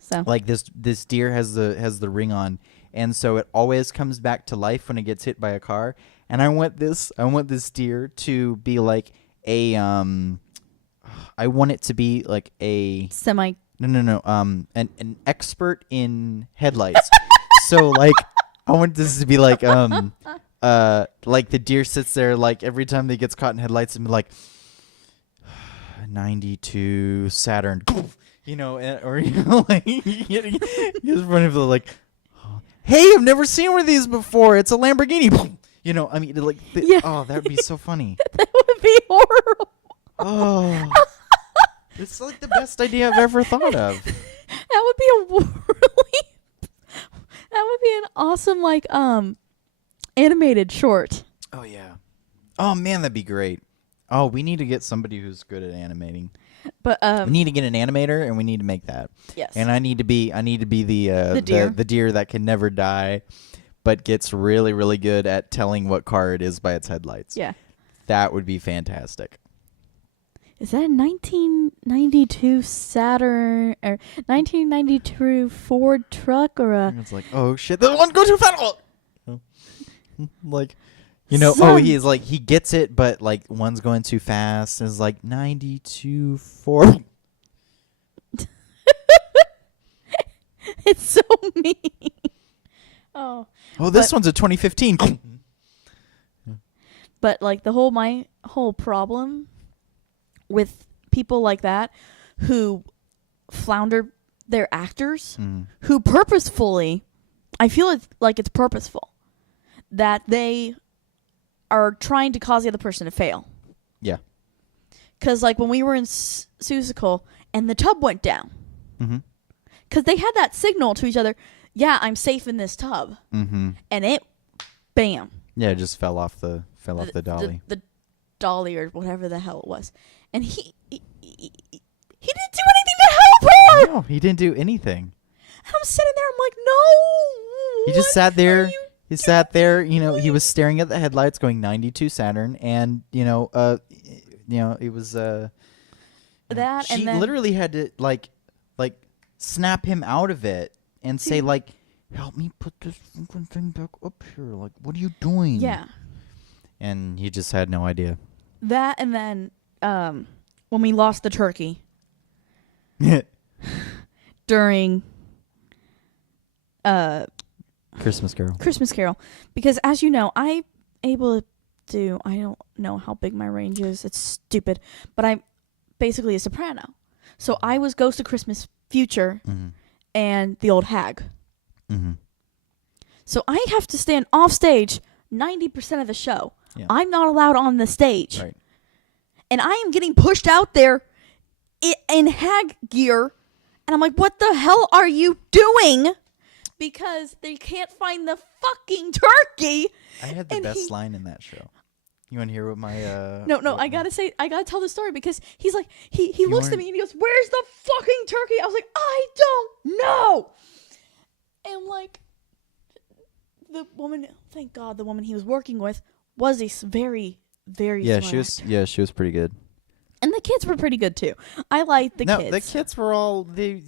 So like this deer has the ring on, and so it always comes back to life when it gets hit by a car. And I want this deer to be like a I want it to be like a semi. No. An expert in headlights. So like I want this to be like the deer sits there like every time he gets caught in headlights and be like 92 Saturn, or like just running for like, hey, I've never seen one of these before. It's a Lamborghini. I mean, like, Yeah. oh, that'd be so funny. That would be horrible. Oh, it's like the best idea I've ever thought of. That would be a really. That would be an awesome animated short. Oh yeah. Oh man, that'd be great. Oh, we need to get somebody who's good at animating. But We need to get an animator, and we need to make that. yes. And I need to be the deer. the deer that can never die, but gets really, really good at telling what car it is by its headlights. Yeah. That would be fantastic. Is that a 1992 Saturn or 1992 Ford truck or a? It's like, oh shit, the one go too fast. Like, Son. he's like, he gets it, but like one's going too fast. And it's like 92 Ford. It's so mean. Oh. Oh, this one's a 2015. But like my whole problem with people like that who flounder their actors, who purposefully, I feel it's purposeful that they are trying to cause the other person to fail. Yeah. Because like when we were in Seussical and the tub went down, because they had that signal to each other, yeah, I'm safe in this tub, and it, bam. Yeah, it just fell off the dolly. The dolly or whatever the hell it was. And he didn't do anything to help her. No, he didn't do anything. And I'm sitting there, I'm like, no. He just sat what there. are you He sat there, he was staring at the headlights going 92 Saturn, and it was that she and then literally had to like snap him out of it and say like, help me put this fucking thing back up here. Like, what are you doing? yeah. And he just had no idea. That and then when we lost the turkey during Christmas Carol. because as you know, I don't know how big my range is. It's stupid, but I'm basically a soprano. So I was Ghost of Christmas Future and the old hag. So I have to stand off stage 90% of the show. Yeah. I'm not allowed on the stage. Right. And I am getting pushed out there in hag gear. And I'm like, what the hell are you doing? Because they can't find the fucking turkey. I had the best line in that show. You want to hear what my No, I gotta tell the story because he's like he looks at me and he goes, where's the fucking turkey? I was like, I don't know. And like the woman, thank God the woman he was working with was a very, very smart actor. she was pretty good. And the kids were pretty good too. I liked the kids. No, the kids were all They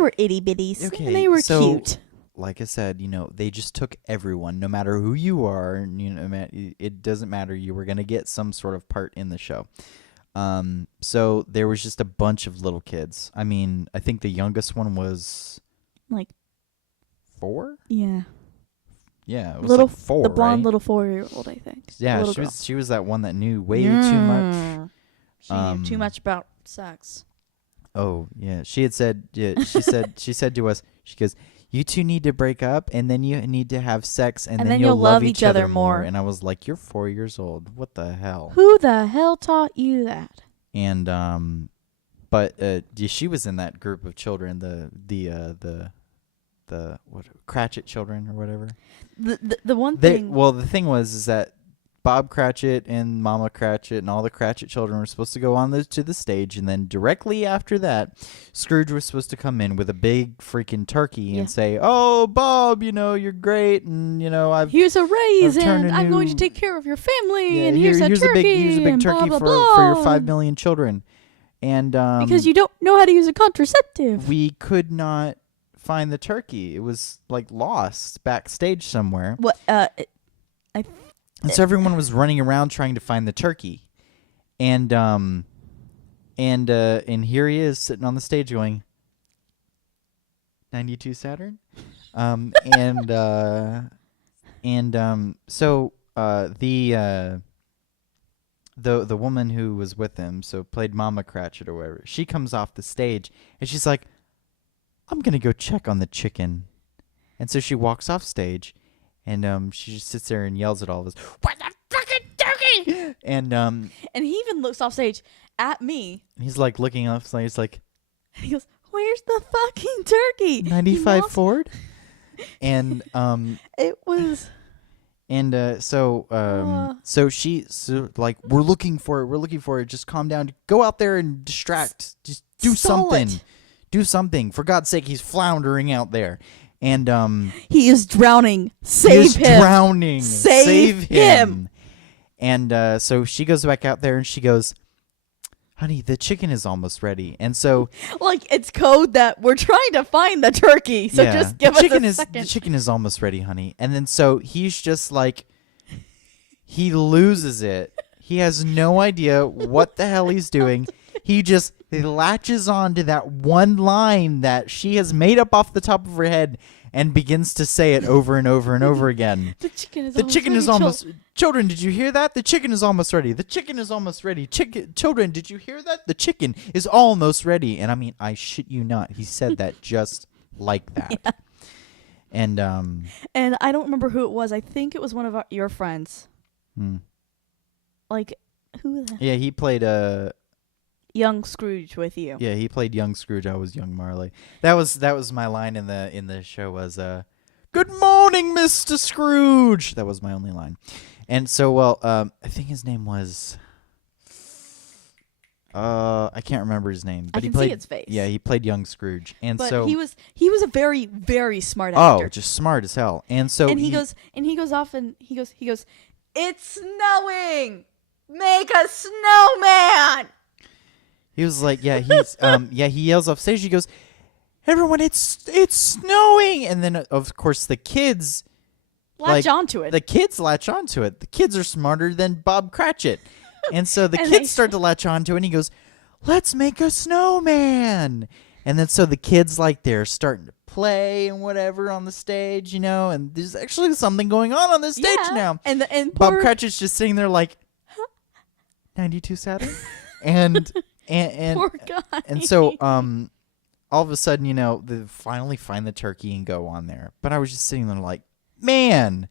were itty bitties. Okay, and they were so, cute. Like I said, they just took everyone, no matter who you are. It doesn't matter. You were gonna get some sort of part in the show. So there was just a bunch of little kids. I mean, I think the youngest one was like 4. Yeah. Yeah, it was Little like 4. the blonde right? little 4-year-old, I think. Yeah, she was that one that knew way too much. She knew too much about sex. Oh yeah, she had said. Yeah, she said to us. She goes, "You two need to break up, and then you need to have sex, and then you'll love each other more." And I was like, "You're 4 years old. What the hell? Who the hell taught you that?" And but she was in that group of children, the what, Cratchit children or whatever. The one thing. Well, the thing is that Bob Cratchit and Mama Cratchit and all the Cratchit children were supposed to go on to the stage, and then directly after that, Scrooge was supposed to come in with a big freaking turkey and say, "Oh, Bob, you're great, and here's a raise, turned and a I'm going new- to take care of your family, yeah, and here's a turkey, here's a big and turkey blah, blah, for blah. your 5 million children," and because you don't know how to use a contraceptive. we could not find the turkey. It was like lost backstage somewhere. What? And so everyone was running around trying to find the turkey, and here he is sitting on the stage going, 92 Saturn, so the woman who was with him, so played Mama Cratchit or whatever, she comes off the stage and she's like, I'm gonna go check on the chicken. And so she walks off stage, and she just sits there and yells at all of us, "Where's the fucking turkey?" And he even looks off stage at me. he's like looking off stage, he's like, He goes, "Where's the fucking turkey?" 95 Ford. And it was. And so like, we're looking for it. Just calm down. Go out there and distract. Just do something. Do something. For God's sake, he's floundering out there. And he is drowning. Save him. He is drowning. Save him. And so she goes back out there and she goes, "Honey, the chicken is almost ready." And so, like, it's code that we're trying to find the turkey. So just give us a second. The chicken is almost ready, honey. And then so he's just like, he loses it. He has no idea what the hell he's doing. He latches on to that one line that she has made up off the top of her head and begins to say it over and over and over again. The chicken is almost ready. Children, did you hear that? The chicken is almost ready. The chicken is almost ready. Children, did you hear that? The chicken is almost ready. And I mean, I shit you not. He said that just like that. Yeah. And I don't remember who it was. I think it was one of your friends. Like, who? Yeah, he played Young Scrooge with you. Yeah, he played young Scrooge. I was young Marley. That was my line in the show was "Good morning, Mr. Scrooge." That was my only line. And so I think his name was I can't remember his name, but I can see its face. Yeah, he played young Scrooge. And but so he was a very, very smart actor. Oh, just smart as hell. And so he goes off and he goes, "It's snowing. Make a snowman." He was like, yeah, he's he yells off stage. He goes, "Everyone, it's snowing!" And then of course the kids latch onto it. The kids latch onto it. The kids are smarter than Bob Cratchit, and so the kids start to latch onto it. And he goes, "Let's make a snowman!" And then so the kids, like, they're starting to play and whatever on the stage, And there's actually something going on the stage now. And Bob Cratchit's just sitting there like, 92 Saturn, and. And poor guy. And so all of a sudden, they finally find the turkey and go on there. But I was just sitting there like, man.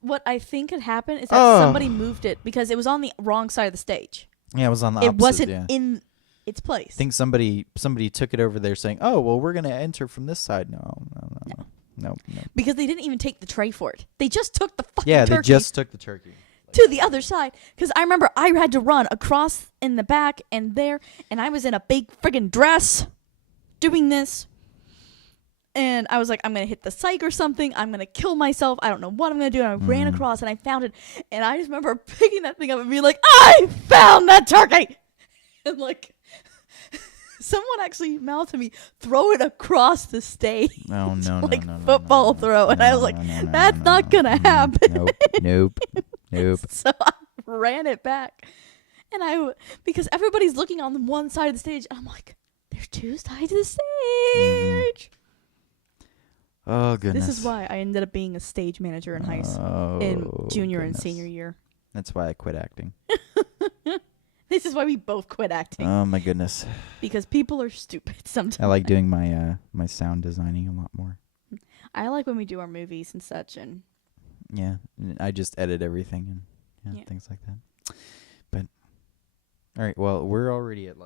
What I think had happened is that somebody moved it because it was on the wrong side of the stage. Yeah, it was on the opposite. It wasn't in its place. I think somebody took it over there saying, "Oh, well, we're going to enter from this side." No. Because they didn't even take the tray for it. They just took the fucking turkey. Yeah, they just took the turkey. To the other side, because I remember I had to run across in the back and there, and I was in a big friggin' dress doing this, and I was like, I'm gonna hit the psych or something, I'm gonna kill myself, I don't know what I'm gonna do, and I ran across and I found it, and I just remember picking that thing up and being like, I found that turkey, and like, someone actually mouthed to me, throw it across the stage. Oh, no, like no, football throw, and I was like, that's not gonna happen. Nope. So I ran it back, and because everybody's looking on the one side of the stage, and I'm like, there's two sides of the stage. Oh goodness! This is why I ended up being a stage manager in in junior and senior year. That's why I quit acting. This is why we both quit acting. Oh my goodness! Because people are stupid sometimes. I like doing my sound designing a lot more. I like when we do our movies and such, and yeah, I just edit everything and things like that. But all right, well, we're already at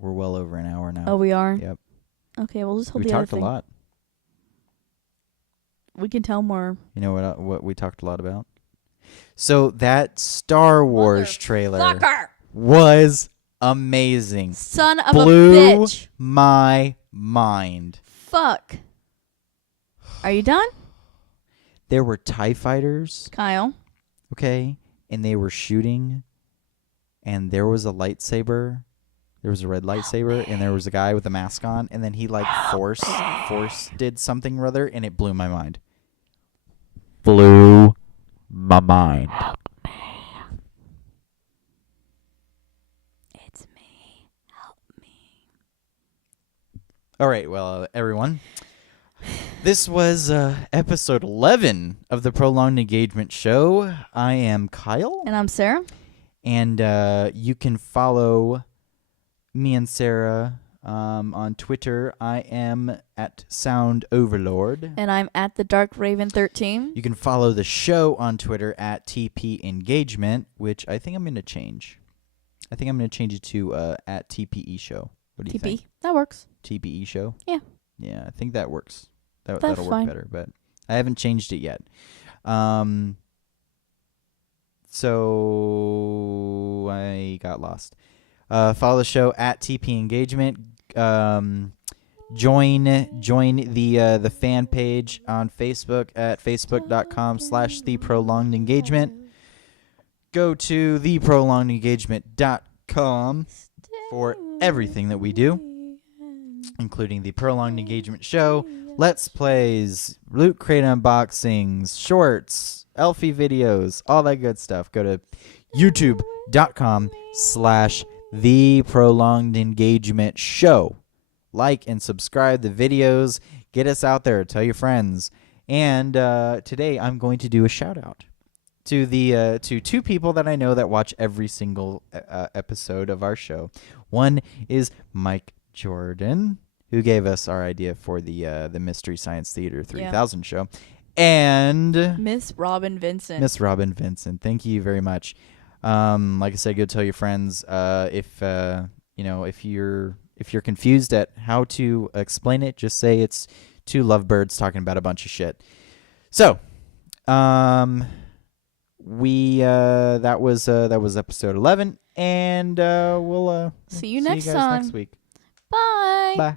we're well over an hour now. Oh, we are? Yep. Okay, we'll just hold we the other talked thing. a lot. We can tell more. You know what we talked a lot about? So that Star Wars trailer was amazing. Son of Blew a bitch. My mind. Fuck. Are you done? There were TIE fighters, Kyle. okay, and they were shooting, and there was a lightsaber. There was a red lightsaber, and there was a guy with a mask on, and then he force did something or other, and it blew my mind. Blew my mind. Help me. It's me. Help me. All right, well, everyone, this was episode 11 of the Prolonged Engagement Show. I am Kyle. And I'm Sarah. And you can follow me and Sarah on Twitter. I am at Sound Overlord. And I'm at the Dark Raven 13. You can follow the show on Twitter at TP Engagement, which I think I'm going to change. I think I'm going to change it to at TPE Show. What do you think? TP. That works. TPE Show? Yeah. Yeah, I think that works. That's That'll work fine. better, but I haven't changed it yet. So I got lost. Follow the show at TP Engagement. Join the fan page on Facebook at facebook.com/theprolongedengagement. Go to theprolongedengagement.com for everything that we do, including the Prolonged Engagement Show, Let's Plays, Loot Crate unboxings, shorts, Elfie videos, all that good stuff. Go to youtube.com/theprolongedengagement-show. Like and subscribe the videos. Get us out there. Tell your friends. And today I'm going to do a shout out to the to two people that I know that watch every single episode of our show. One is Mike Jordan, who gave us our idea for the Mystery Science Theater 3000 show, and Miss Robin Vincent. Miss Robin Vincent. Thank you very much. Like I said, go tell your friends. If you're confused at how to explain it, just say it's two lovebirds talking about a bunch of shit. So, that was episode 11, and we'll see you next guys time. next week. Bye. Bye.